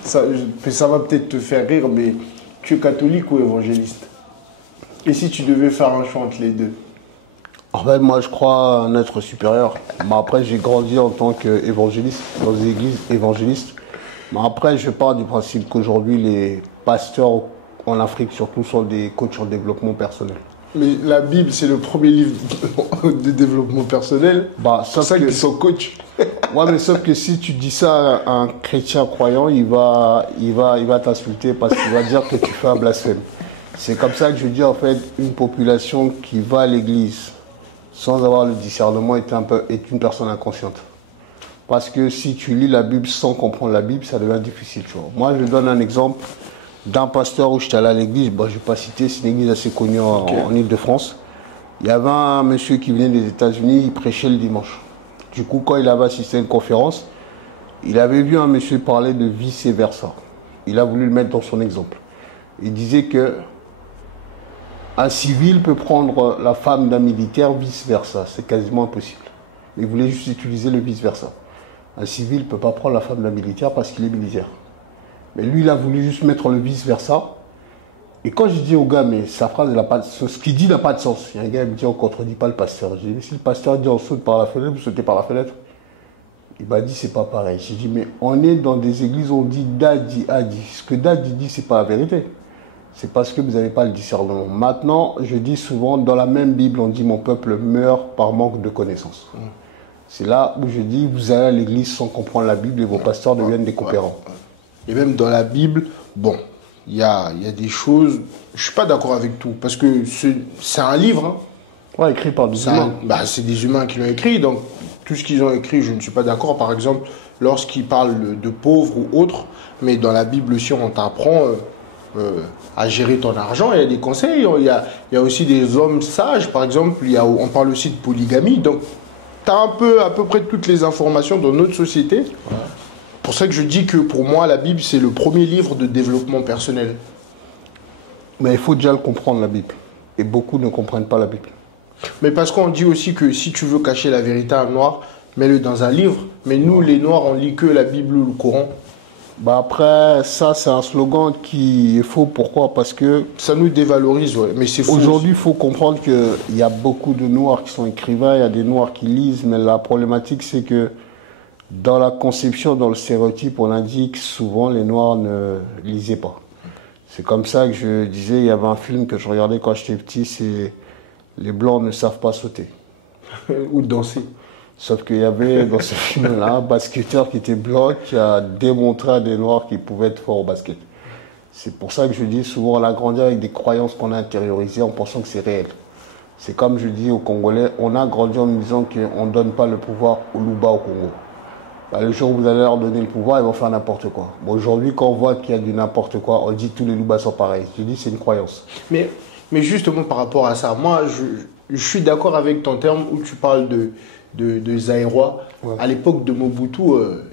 ça va peut-être te faire rire, mais tu es catholique ou évangéliste? Et si tu devais faire un choix entre les deux? En fait, moi, je crois à un être supérieur. Mais après, j'ai grandi en tant qu'évangéliste, dans des églises évangélistes. Mais après, je pars du principe qu'aujourd'hui, les pasteurs en Afrique, surtout, sont des coachs en développement personnel. Mais la Bible, c'est le premier livre de développement personnel. Bah, c'est ça qu'ils sont coachs. Ouais, mais sauf que si tu dis ça à un chrétien croyant, il va t'insulter parce qu'il va dire que tu fais un blasphème. C'est comme ça que je dis, en fait, une population qui va à l'église sans avoir le discernement est une personne inconsciente. Parce que si tu lis la Bible sans comprendre la Bible, ça devient difficile, tu vois. Moi, je donne un exemple d'un pasteur où j'étais allé à l'église, bon, je ne vais pas citer, c'est une église assez connue en Ile-de-France. Il y avait un monsieur qui venait des États-Unis, il prêchait le dimanche. Du coup, quand il avait assisté à une conférence, il avait vu un monsieur parler de vice-versa. Il a voulu le mettre dans son exemple. Il disait que Un civil peut prendre la femme d'un militaire, vice-versa. C'est quasiment impossible. Il voulait juste utiliser le vice-versa. Un civil ne peut pas prendre la femme d'un militaire parce qu'il est militaire. Mais lui, il a voulu juste mettre le vice-versa. Et quand je dis au gars, mais sa phrase, elle a pas de sens, ce qu'il dit n'a pas de sens. Il y a un gars qui me dit, on ne contredit pas le pasteur. Je dis, mais si le pasteur dit on saute par la fenêtre, vous sautez par la fenêtre. Il m'a dit, c'est pas pareil. J'ai dit, mais on est dans des églises où on dit Dadi a dit. Ce que Dadi dit, c'est pas la vérité. C'est parce que vous n'avez pas le discernement. Maintenant, je dis souvent, dans la même Bible, on dit mon peuple meurt par manque de connaissances. C'est là où je dis, vous allez à l'église sans comprendre la Bible et vos pasteurs deviennent des compérants. Et même dans la Bible, bon, il y a des choses, je ne suis pas d'accord avec tout, parce que c'est un livre. Hein. Ouais, écrit par des humains. C'est des humains qui l'ont écrit, donc tout ce qu'ils ont écrit, je ne suis pas d'accord. Par exemple, lorsqu'ils parlent de pauvres ou autres, mais dans la Bible aussi, on t'apprend à gérer ton argent. Il y a des conseils, il y a aussi des hommes sages, par exemple, on parle aussi de polygamie. Donc, tu as à peu près toutes les informations dans notre société. Ouais. C'est pour ça que je dis que pour moi, la Bible, c'est le premier livre de développement personnel. Mais il faut déjà le comprendre, la Bible. Et beaucoup ne comprennent pas la Bible. Mais parce qu'on dit aussi que si tu veux cacher la vérité à un noir, mets-le dans un livre. Mais nous, les noirs, on lit que la Bible ou le Coran. Bah après, ça, c'est un slogan qui est faux. Pourquoi? Parce que... ça nous dévalorise, ouais. Mais c'est faux. Aujourd'hui, il faut comprendre qu'il y a beaucoup de noirs qui sont écrivains, il y a des noirs qui lisent, mais la problématique, c'est que dans la conception, dans le stéréotype, on indique souvent les noirs ne lisaient pas. C'est comme ça que je disais, il y avait un film que je regardais quand j'étais petit, c'est Les Blancs ne savent pas sauter. Ou danser. Sauf qu'il y avait dans ce film-là un basketteur qui était blanc qui a démontré à des noirs qu'ils pouvaient être forts au basket. C'est pour ça que je dis souvent, on a grandi avec des croyances qu'on a intériorisées en pensant que c'est réel. C'est comme je dis aux Congolais, on a grandi en me disant qu'on ne donne pas le pouvoir aux Louba au Congo. Bah, le jour où vous allez leur donner le pouvoir, ils vont faire n'importe quoi. Bon, aujourd'hui, quand on voit qu'il y a du n'importe quoi, on dit que tous les Louba sont pareils. Je dis c'est une croyance. Mais justement par rapport à ça, moi je suis d'accord avec ton terme où tu parles de Zaïrois. Ouais. À l'époque de Mobutu,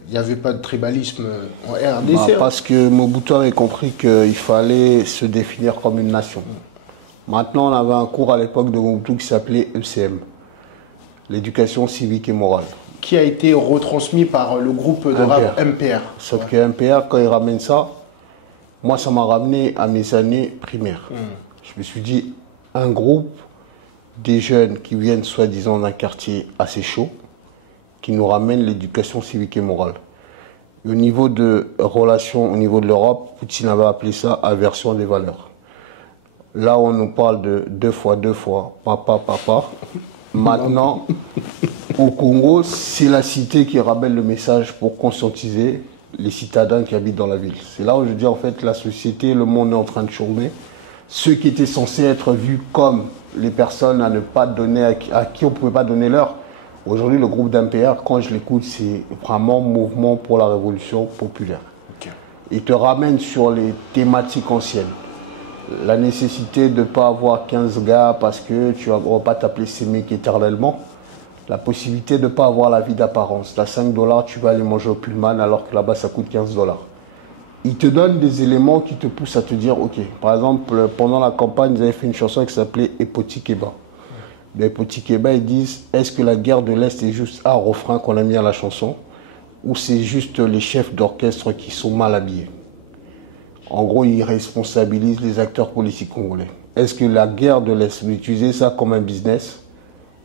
il n'y avait pas de tribalisme en RDC. Bah, parce que Mobutu avait compris qu'il fallait se définir comme une nation. Maintenant, on avait un cours à l'époque de Mobutu qui s'appelait ECM, l'éducation civique et morale. Qui a été retransmis par le groupe de rap MPR. Sauf que MPR, quand il ramène ça, moi, ça m'a ramené à mes années primaires. Je me suis dit, un groupe des jeunes qui viennent soi-disant d'un quartier assez chaud, qui nous ramènent l'éducation civique et morale. Et au niveau de relations, au niveau de l'Europe, Poutine avait appelé ça aversion des valeurs. Là, on nous parle de deux fois, papa. Maintenant, au Congo, c'est la cité qui ramène le message pour conscientiser les citadins qui habitent dans la ville. C'est là où je dis, en fait, la société, le monde est en train de chômer. Ceux qui étaient censés être vus comme les personnes à ne pas donner, à qui on ne pouvait pas donner l'heure. Aujourd'hui, le groupe d'MPR, quand je l'écoute, c'est vraiment mouvement pour la révolution populaire. Okay. Il te ramène sur les thématiques anciennes. La nécessité de ne pas avoir 15 gars parce que tu ne vas pas t'appeler Sémique éternellement. La possibilité de ne pas avoir la vie d'apparence. Tu as 5 $, tu vas aller manger au Pullman alors que là-bas ça coûte 15 $. Il te donne des éléments qui te poussent à te dire, ok, par exemple, pendant la campagne, ils avaient fait une chanson qui s'appelait Epotikeba. Dans Epotikeba, ils disent, est-ce que la guerre de l'Est est juste un refrain qu'on a mis à la chanson ou c'est juste les chefs d'orchestre qui sont mal habillés? En gros, ils responsabilisent les acteurs politiques congolais. Est-ce que la guerre de l'Est, vous utilisez ça comme un business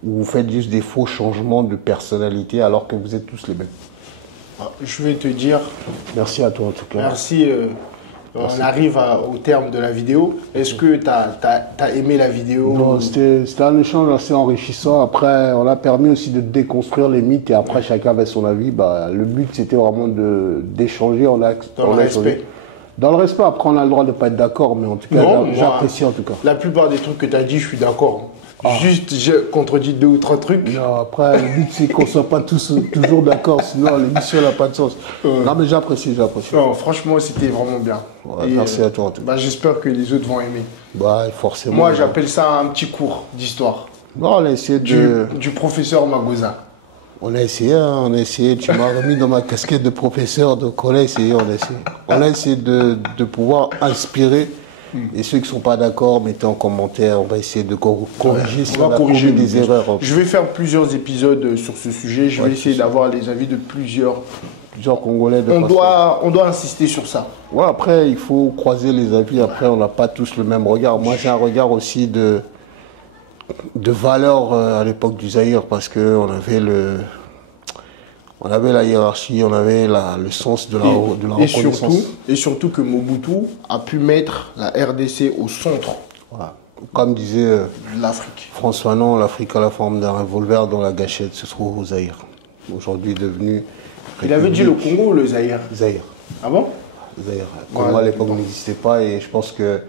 ou vous faites juste des faux changements de personnalité alors que vous êtes tous les mêmes? Je vais te dire... Merci à toi en tout cas. Merci. On arrive au terme de la vidéo. Est-ce que tu as aimé la vidéo? Non, c'était un échange assez enrichissant. Après, on a permis aussi de déconstruire les mythes et après chacun avait son avis. Bah, le but c'était vraiment d'échanger. Dans le respect. Dans le respect, après on a le droit de ne pas être d'accord, mais en tout cas, j'apprécie en tout cas. La plupart des trucs que tu as dit, je suis d'accord. Juste, j'ai contredit 2 ou 3 trucs. Non, après, le but, c'est qu'on ne soit pas tous toujours d'accord, sinon l'émission n'a pas de sens. Non, mais j'apprécie. Non, franchement, c'était vraiment bien. Ouais, merci à toi, en tout cas. J'espère que les autres vont aimer. Bah, forcément. Moi, j'appelle ça un petit cours d'histoire. Bon, on a essayé du professeur Magoza. On a essayé. Tu m'as remis dans ma casquette de professeur, donc on a essayé. On a essayé de pouvoir inspirer Et ceux qui ne sont pas d'accord, mettez en commentaire, on va essayer de corriger si on va corriger des erreurs. Je vais faire plusieurs épisodes sur ce sujet, je vais essayer d'avoir les avis de plusieurs Congolais. On doit insister sur ça. Ouais, après, il faut croiser les avis, après on n'a pas tous le même regard. Moi j'ai un regard aussi de valeur à l'époque du Zaïre, parce qu'on avait on avait la hiérarchie, on avait le sens de la reconnaissance. Et surtout que Mobutu a pu mettre la RDC au centre. Voilà. Comme disait l'Afrique. François Non, l'Afrique à la forme d'un revolver dont la gâchette se trouve au Zaïre. Aujourd'hui devenu... Il avait dit le Congo ou le Zaïre? Zaïre. Ah bon? Zaïre. Congo à l'époque n'existait pas, et je pense que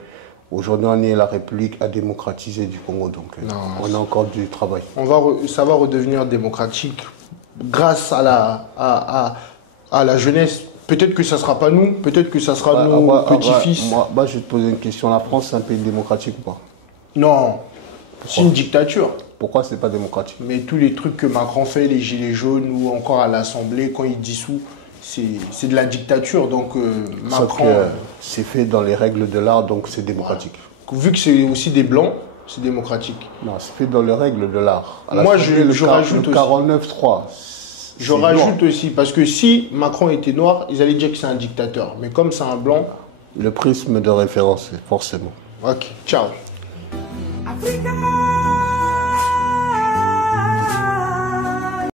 aujourd'hui on est la République à démocratiser du Congo. Donc on a encore du travail. Ça va redevenir démocratique grâce à la jeunesse. Peut-être que ça ne sera pas nous, peut-être que ça sera nos petits-fils. Moi, je vais te poser une question. La France, c'est un pays démocratique ou pas? Non, c'est une dictature. Pourquoi c'est pas démocratique? Mais tous les trucs que Macron fait, les gilets jaunes ou encore à l'Assemblée, quand il dissout, c'est de la dictature. Donc Macron... c'est fait dans les règles de l'art, donc c'est démocratique. Vu que c'est aussi des blancs, c'est démocratique. Non, c'est fait dans les règles de l'art. Moi, je rajoute aussi. 49.3. Je rajoute aussi, parce que si Macron était noir, ils allaient dire que c'est un dictateur. Mais comme c'est un blanc... Le prisme de référence, forcément. Ok, ciao. Africa.